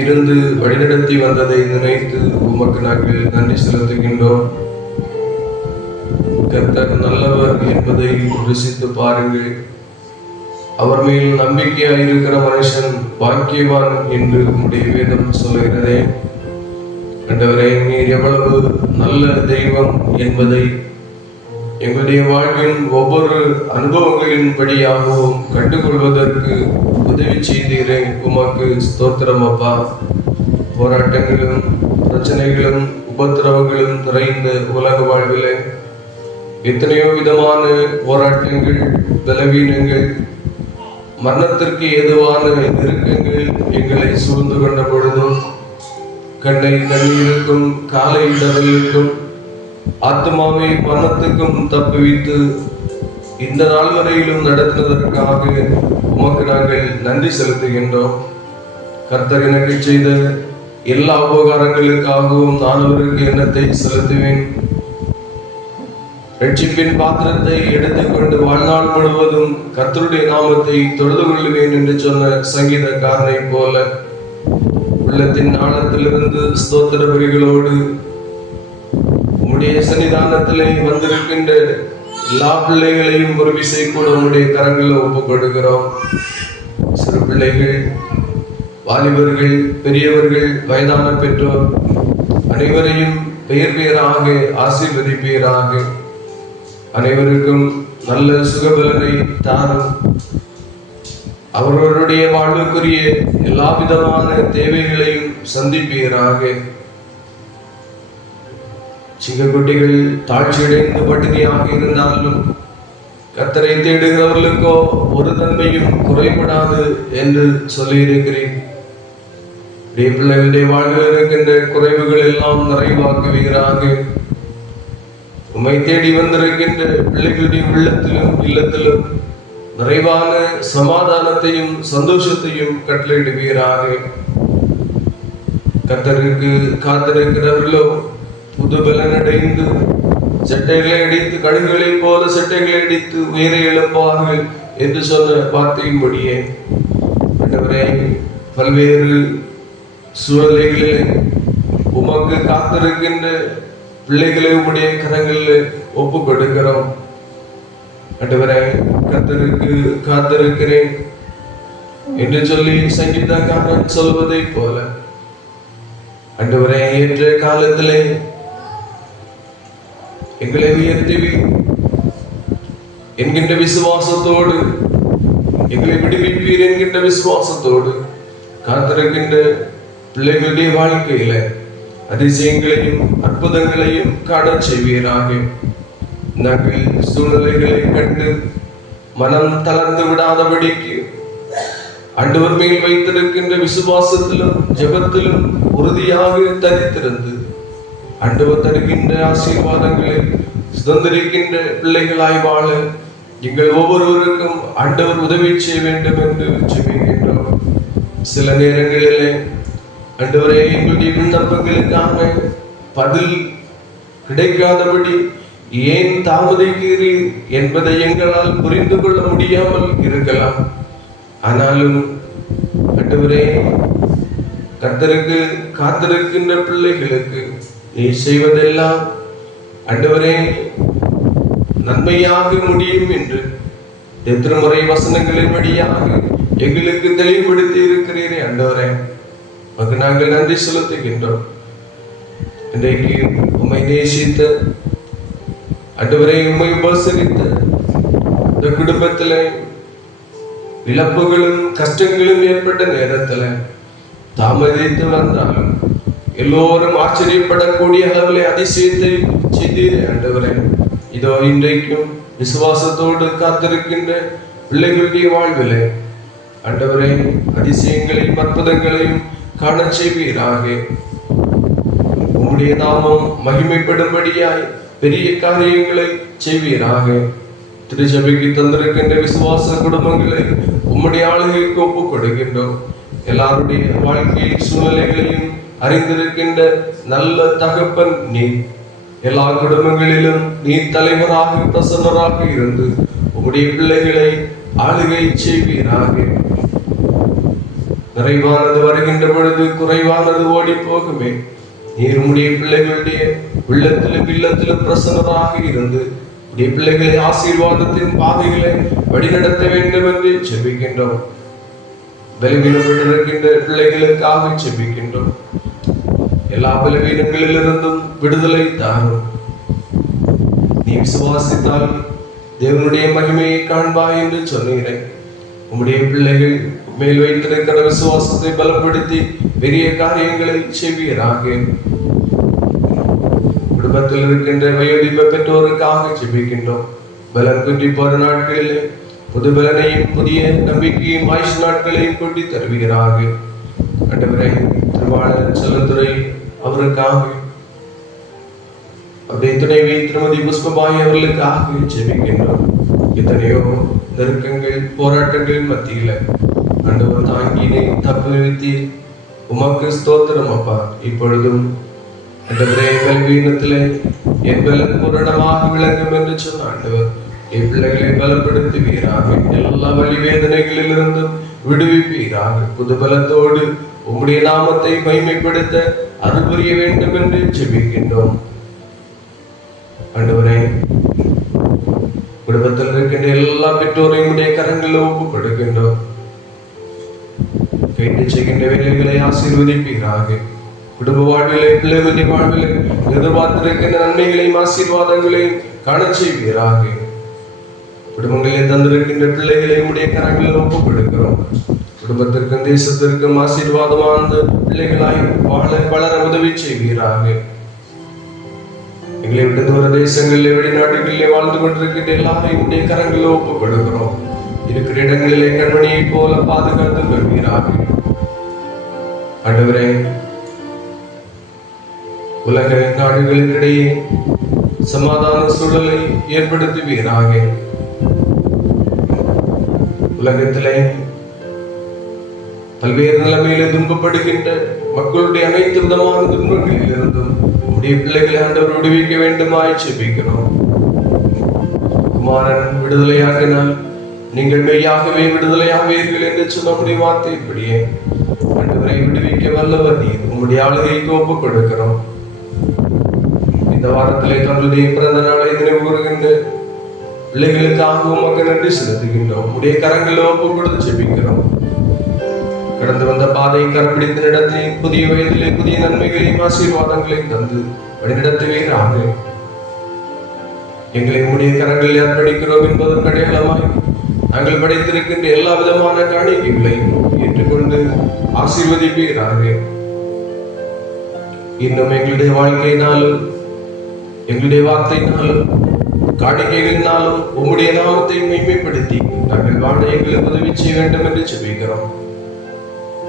இருந்து வழிநடத்தி வந்ததை நினைத்து உமக்கு நாங்கள் நன்றி செலுத்துகின்றோம். கர்த்தர் நல்லவர் என்பதை ருசித்து பாருங்கள். அவர் மேல் நம்பிக்கையாய் இருக்கிற மனுஷன் பாக்கியவான் என்று உம்முடைய வேதம் சொல்லுகிறதே. ஆண்டவரே, நீர் எவ்வளவு நல்ல தெய்வம் என்பதை எங்களுடைய வாழ்வின் ஒவ்வொரு அனுபவங்களின் படியாகவும் கண்டுகொள்வதற்கு உதவி செய்தீரே. உமக்கு ஸ்தோத்திரம் அப்பா. போராட்டங்களும் பிரச்சனைகளும் உபத்திரவங்களும் நிறைந்த உலக வாழ்விலே எத்தனையோ விதமான போராட்டங்கள், பலவீனங்கள், மரணத்திற்கு ஏதுவான நெருக்கங்கள் எங்களை சூழ்ந்து கொண்ட பொழுதும் கண்ணை கண்ணீருக்கும் காலை இடர்களுக்கும் ஆத்மாவை மரணத்துக்கும் தப்புவித்து இந்த நாள் வரையிலும் நடத்தினதற்காக உமக்கு நாங்கள் நன்றி செலுத்துகின்றோம். கர்த்தர் எனக்கு செய்த எல்லா உபகாரங்களுக்காகவும் நான் அவருக்கு எண்ணத்தை செலுத்துவேன். ரட்சிப்பின் பாத்திரத்தை எடுத்துக்கொண்டு வாழ்நாள் முழுவதும் கர்த்தருடைய நாமத்தை தொழுது கொள்ளுவேன் என்று சொன்ன சங்கீதக்காரனை போல உள்ளத்தின் ஆழத்திலிருந்து ஸ்தோத்திர வரிகளோடு உம்முடைய சன்னிதானத்திலே வந்திருக்கின்ற எல்லா பிள்ளைகளையும் ஒரு விசை கூட உம்முடைய கரங்களில் ஒப்புக் கொடுக்கிறோம். சிறு பிள்ளைகள், வாலிபர்கள், பெரியவர்கள், வயதான பெற்றோர் அனைவரையும் பெயர் பெயராக ஆசீர்வதிப்பீராக. அனைவருக்கும் நல்ல சுகபலனை தாரும். அவர்களுடைய வாழ்வுக்குரிய எல்லா விதமான தேவைகளையும் சந்திப்பீராக. சிங்கக்குட்டிகள் தாழ்ச்சியடைந்து பட்டினியாக இருந்தாலும் கர்த்தரை தேடுகிறவர்களுக்கோ ஒரு தன்மையும் குறைபடாது என்று சொல்லியிருக்கிறேன். பிள்ளைகளுடைய வாழ்வில் இருக்கின்ற குறைவுகள் எல்லாம் நிறைவாக்குவீராக. உம்மை தேடி வந்திருக்கின்ற பிள்ளைகளுடைய உள்ளத்திலும் இல்லத்திலும் நிறைவான சமாதானத்தையும் சந்தோஷத்தையும் கட்டளையிடுவீராக. கர்த்தருக்கு காத்திருக்கிறவர்களோ புது பலனடைந்து சட்டைகளை அடித்து கழுகுகளைப் போல சட்டைகளை அடித்து உயிரை எழுப்பார்கள் என்று சொன்ன வார்த்தையின்படியே ஆண்டவரே, பல்வேறு சூழ்நிலைகளிலே உமக்கு காத்திருக்கின்ற பிள்ளைகளை உம்முடைய கரங்களில் ஒப்பு கொடுக்கிறோம். ஆண்டவரே, கர்த்தருக்கு காத்திருக்கிறேன் என்று சொல்லி சங்கீதக்காரன் சொல்வதை போல ஆண்டவரே, ஏற்ற காலத்திலே எங்களை உயர்த்துவி என்கின்ற விசுவாசத்தோடு, எங்களை விடுவிப்பீர் என்கின்ற விசுவாசத்தோடு காத்திருக்கின்ற பிள்ளைகளுடைய வாழ்க்கையில அதிசயங்களையும் அற்புதங்களையும் காணச் செய்வீராக. நாங்கள் சூழ்நிலைகளை கண்டு மனம் தளர்ந்து விடாதபடிக்கு ஆண்டவர் மேல் வைத்திருக்கின்ற விசுவாசத்திலும் ஜெபத்திலும் உறுதியாக தரித்திருந்து ஆண்டவர் தருகின்ற ஆசீர்வாதங்களை சுதந்திரிக்கின்ற பிள்ளைகளாய் வாழ எங்கள் ஒவ்வொருவருக்கும் ஆண்டவர் உதவி செய்ய வேண்டும் என்று ஜெபிக்கின்றோம். சில நேரங்களிலே ஆண்டவரே, எங்களுடைய விண்ணப்பங்களுக்கான பதில் கிடைக்காதபடி ஏன் தாமதிக்கிறீர் என்பதை எங்களால் புரிந்து கொள்ள முடியாமல் இருக்கலாம். ஆனாலும் ஆண்டவரே, கர்த்தருக்கு காத்திருக்கின்ற பிள்ளைகளுக்கு நீ செய்வதெல்லாம் ஆண்டவரே நன்மையாக முடியும் என்று திருமுறை வசனங்களின் வழியாக எங்களுக்கு தெளிவுபடுத்தி இருக்கிறீரே ஆண்டவரே, உமக்கு நாங்கள் நன்றி செலுத்துகின்றோம். இன்றைக்கு உம்மை நேசித்த ஆண்டவரே, உம்மை உபசரித்த இந்த குடும்பத்துல இழப்புகளும் கஷ்டங்களும் ஏற்பட்ட நேரத்துல தாமதித்து வந்தாலும் எல்லோரும் ஆச்சரியப்படக்கூடிய அளவில் அதிசயத்தை செய்தீரே ஆண்டவரே. இதோ இன்றைக்கும் விசுவாசத்தோடு காத்திருக்கின்ற பிள்ளைகளுடைய வாழ்விலே ஆண்டவரே அதிசயங்களையும் அற்புதங்களையும் காண செய்வீராக. உம்முடைய நாமம் மகிமைப்படும்படியாய் பெரிய காரியங்களை செய்வீராக. திருச்சபைக்கு தந்திருக்கின்ற விசுவாச குடும்பங்களை உம்முடைய ஆளுகைக்கு ஒப்புக் கொடுக்கின்றோம். எல்லாருடைய வாழ்க்கை சூழ்நிலைகளையும் அறிந்திருக்கின்ற நல்ல தகப்பன் நீ. எல்லா குடும்பங்களிலும் நீ தலைவராக பிரசன்னராக இருந்து உம்முடைய பிள்ளைகளை ஆளுகை செய்வீராக. நிறைவானது வருகின்ற பொழுது குறைவானது ஓடி போகுமே. நீர் உம்முடைய பிள்ளைகளுடைய உள்ளத்திலும் இல்லத்திலும் பிரசன்னராக இருந்து உடைய பிள்ளைகளை ஆசீர்வாதத்தின் பாதைகளை வழிநடத்த வேண்டும் என்று செபிக்கின்றோம். பலவீனப்பட்டிருக்கின்ற பிள்ளைகளுக்காக செபிக்கின்றோம். எல்லா பலவீனங்களிலிருந்தும் விடுதலை தாரும். நீ விசுவாசித்தால் தேவனுடைய மகிமையை காண்பாய் என்று சொன்னீரே. உம்முடைய பிள்ளைகள் மேல் வைத்திருக்கிற விசுவாசத்தை பலப்படுத்தி பெரிய காரியங்களை செய்வீராக. குடும்பத்தில் இருக்கின்ற வயோதிப பெற்றோருக்காக செபிக்கின்றோம். பலன் குன்றி போற நாட்களில் புது பலனையும் புதிய நம்பிக்கையும் ஆயுஷ் நாட்களையும் கொண்டு தருவீராக. ஆண்டவரே, திருவாளர் செல்லத்துறை அவருக்காக, அவருடைய துணைவி திருமதி புஷ்பபாய் அவர்களுக்காக செபிக்கின்றோம். எத்தனையோ நெருக்கங்கள் போராட்டங்கள் மத்தியில ஆண்டவர் தாங்கினை தப்புவித்து உமக்கு ஸ்தோத்திரம் அப்பா. இப்பொழுதும் ஆண்டவரே, கல்வியினத்திலே என் பலன் பூரணமாக விளங்கும் என்று சொன்ன ஆண்டவர் என் பிள்ளைகளை பலப்படுத்துவீராக. எல்லா வழி வேதனைகளிலிருந்தும் விடுவிப்பீராக. புது பலத்தோடு உம்முடைய நாமத்தை மகிமைப்படுத்த அருள் புரிய வேண்டும் என்று ஜெபிக்கின்றோம். ஆண்டவரே, குடும்பத்தில் இருக்கின்ற எல்லா பெற்றோரையும் உடைய கரங்களில் ஒப்புக் கொடுக்கின்றோம். கேட்டு செய்கின்ற வேலைகளை ஆசீர்வதிப்பீராக. குடும்ப வாழ்விலே பிள்ளைகளுடைய வாழ்விலே எதிர்பார்த்திருக்கின்ற நன்மைகளையும் ஆசீர்வாதங்களையும் காண செய்வீராக. குடும்பங்களில் தந்திருக்கின்ற பிள்ளைகளை உடைய கரங்களில் ஒப்புக் கொடுக்கிறோம். குடும்பத்திற்கும் தேசத்திற்கும் ஆசீர்வாதமான பிள்ளைகளாய் வாழ வளர உதவி செய்வீராக. எங்களை விட்டு தூர தேசங்களிலே வெளிநாடுகளிலே வாழ்ந்து கொண்டிருக்கின்ற எல்லாரையும் உடைய கரங்களில் ஒப்புக் கொடுக்கிறோம். இருக்கிற இடங்களிலே கண்மணியை போல பாதுகாத்து கொள்வீராக. ஆண்டவரே, உலக நாடுகளுக்கிடையே சமாதான சூழலை ஏற்படுத்துவீராக. உலகத்திலே பல்வேறு நிலைமையில துன்பப்படுகின்ற மக்களுடைய அனைத்து விதமான துன்பங்களில் இருந்தும் உடைய பிள்ளைகளை ஆண்டவர் விடுவிக்க வேண்டுமாய் செபிக்கிறோம். குமாரன் விடுதலையாக்கினால் நீங்கள் மெய்யாகவே விடுதலையாவீர்கள் என்று சொன்ன முடிய வார்த்தை இப்படியே ஆண்டவரை விடுவிக்க வல்லவர் நீர். உங்களுடைய ஆளுகைக்கு ஒப்புக் கொடுக்கிறோம். இந்த வாரத்திலே தங்களுடைய பிறந்த நாளை நினைவு கூறுகின்ற பிள்ளைகளுக்காக உமக்கு நன்றி செலுத்துகின்றோம். உடைய கரங்களில் ஒப்புக் கொடுத்து செபிக்கிறோம். கடந்து வந்த பாதையை கரப்பிடித்து நடத்தி புதிய வயதிலே புதிய நன்மைகளையும் ஆசீர்வாதங்களையும் தந்து வழிநடத்துவீராக. எங்களை உடைய கரங்களில் அர்ப்பணிக்கிறோம் என்பதற்கு அடையாளமாய் நாங்கள் படைத்திருக்கின்ற எல்லா விதமான காணிக்கைகளையும் ஏற்றுக்கொண்டு ஆசீர்வதிப்பீராக. இன்னும் எங்களுடைய வாழ்க்கையினாலும் எங்களுடைய வார்த்தையினாலும் காணிக்கைகளினாலும் உம்முடைய நாமத்தை மேன்மைப்படுத்தி நாங்கள் வாழ எங்களுக்கு உதவி செய்ய வேண்டும் என்று செபிக்கிறோம்.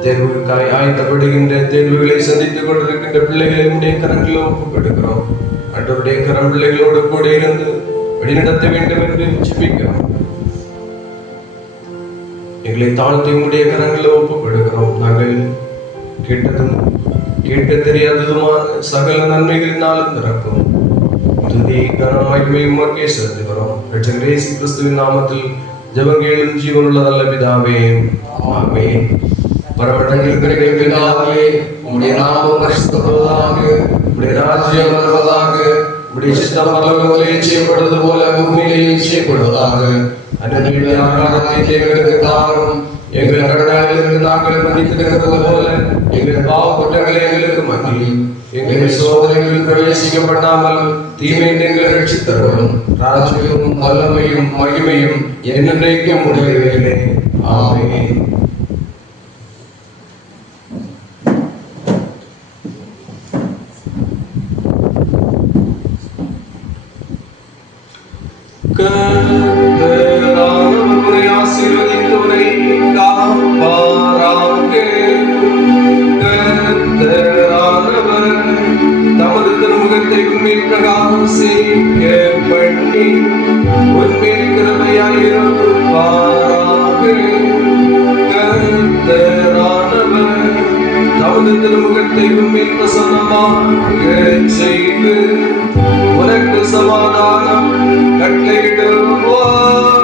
தேர்வுக்காய் ஆயத்தப்படுகின்ற தேர்வுகளை சந்தித்துக் கொண்டிருக்கின்ற பிள்ளைகளை உடைய கரங்களில் ஒப்புக் கொடுக்கிறோம். அன்றவருடைய கரம் பிள்ளைகளோடு கூட இருந்து வழிநடத்த வேண்டும் என்று செபிக்கிறோம். எங்களை தாழ்த்தி உடைய கரங்களில் ஒப்புக் கொடுக்கிறோம். நாங்கள் கேட்டதும் கேட்க தெரியாததுமான சகல நன்மைகளினாலும் நிரப்பும். துதி கனமகிமை உமக்கே செலுத்துகிறோம். இரட்சகர் இயேசு கிறிஸ்துவின் நாமத்தில் ஜெபங்களும் ஜீவனுள்ள நல்ல பிதாவே, ஆமென். பரமண்டலத்தில் இருக்கிற பிதாவே, உம்முடைய நாமம் பரிசுத்தப்படுவதாக, உம்முடைய ராஜ்யம் வருவதாக, உம்முடைய சித்தம் பரலோகத்திலே செய்யப்படுவது போல பூமியிலேயும் செய்யப்படுவதாக. அன்றைய ஆகாரத்தை எங்களுக்கு தாரும். எங்கள் கடனாளிகளுக்கு நாங்கள் மன்னித்திருக்கிறது போல எங்கள் பாவ குற்றங்களை எங்களுக்கு மன்னியும். எங்கள் சோதனைகளில் பிரவேசிக்க பண்ணாமல் தீமை எங்களை ரட்சித்தருளும். ராஜ்யமும் வல்லமையும் மகிமையும் என்றென்றைக்கும் உடையவைகளே. ஆமென். கர்த்தரானவரை ஆசீர்வதித்தவரை காப்பாராக. கர்த்தரானவர் தமது திருமுகத்தை உன்மேல் பிரகாசிக்க பண்ணி உன்மேல் கிருபையாயிருப்பாராக. கர்த்தரானவர் தமது திருமுகத்தை உன்மேல் பிரசன்னமாக செய்து உனக்கு சமாதானம் கட்டளையிடுவாராக.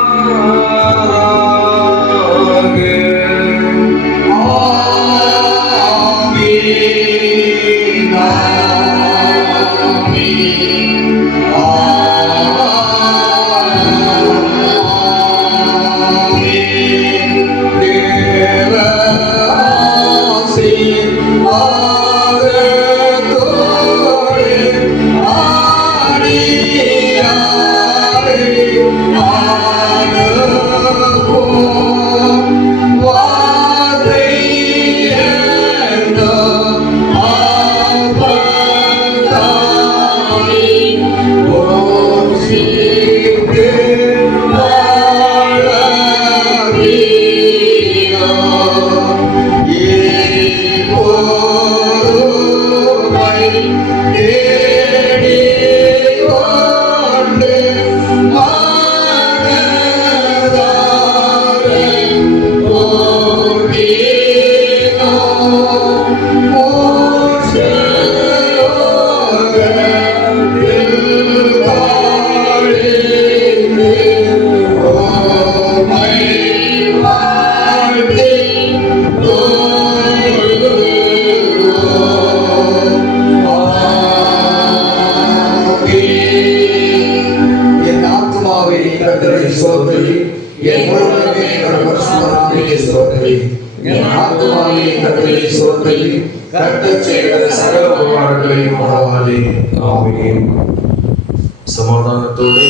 சமாதானத்தோடு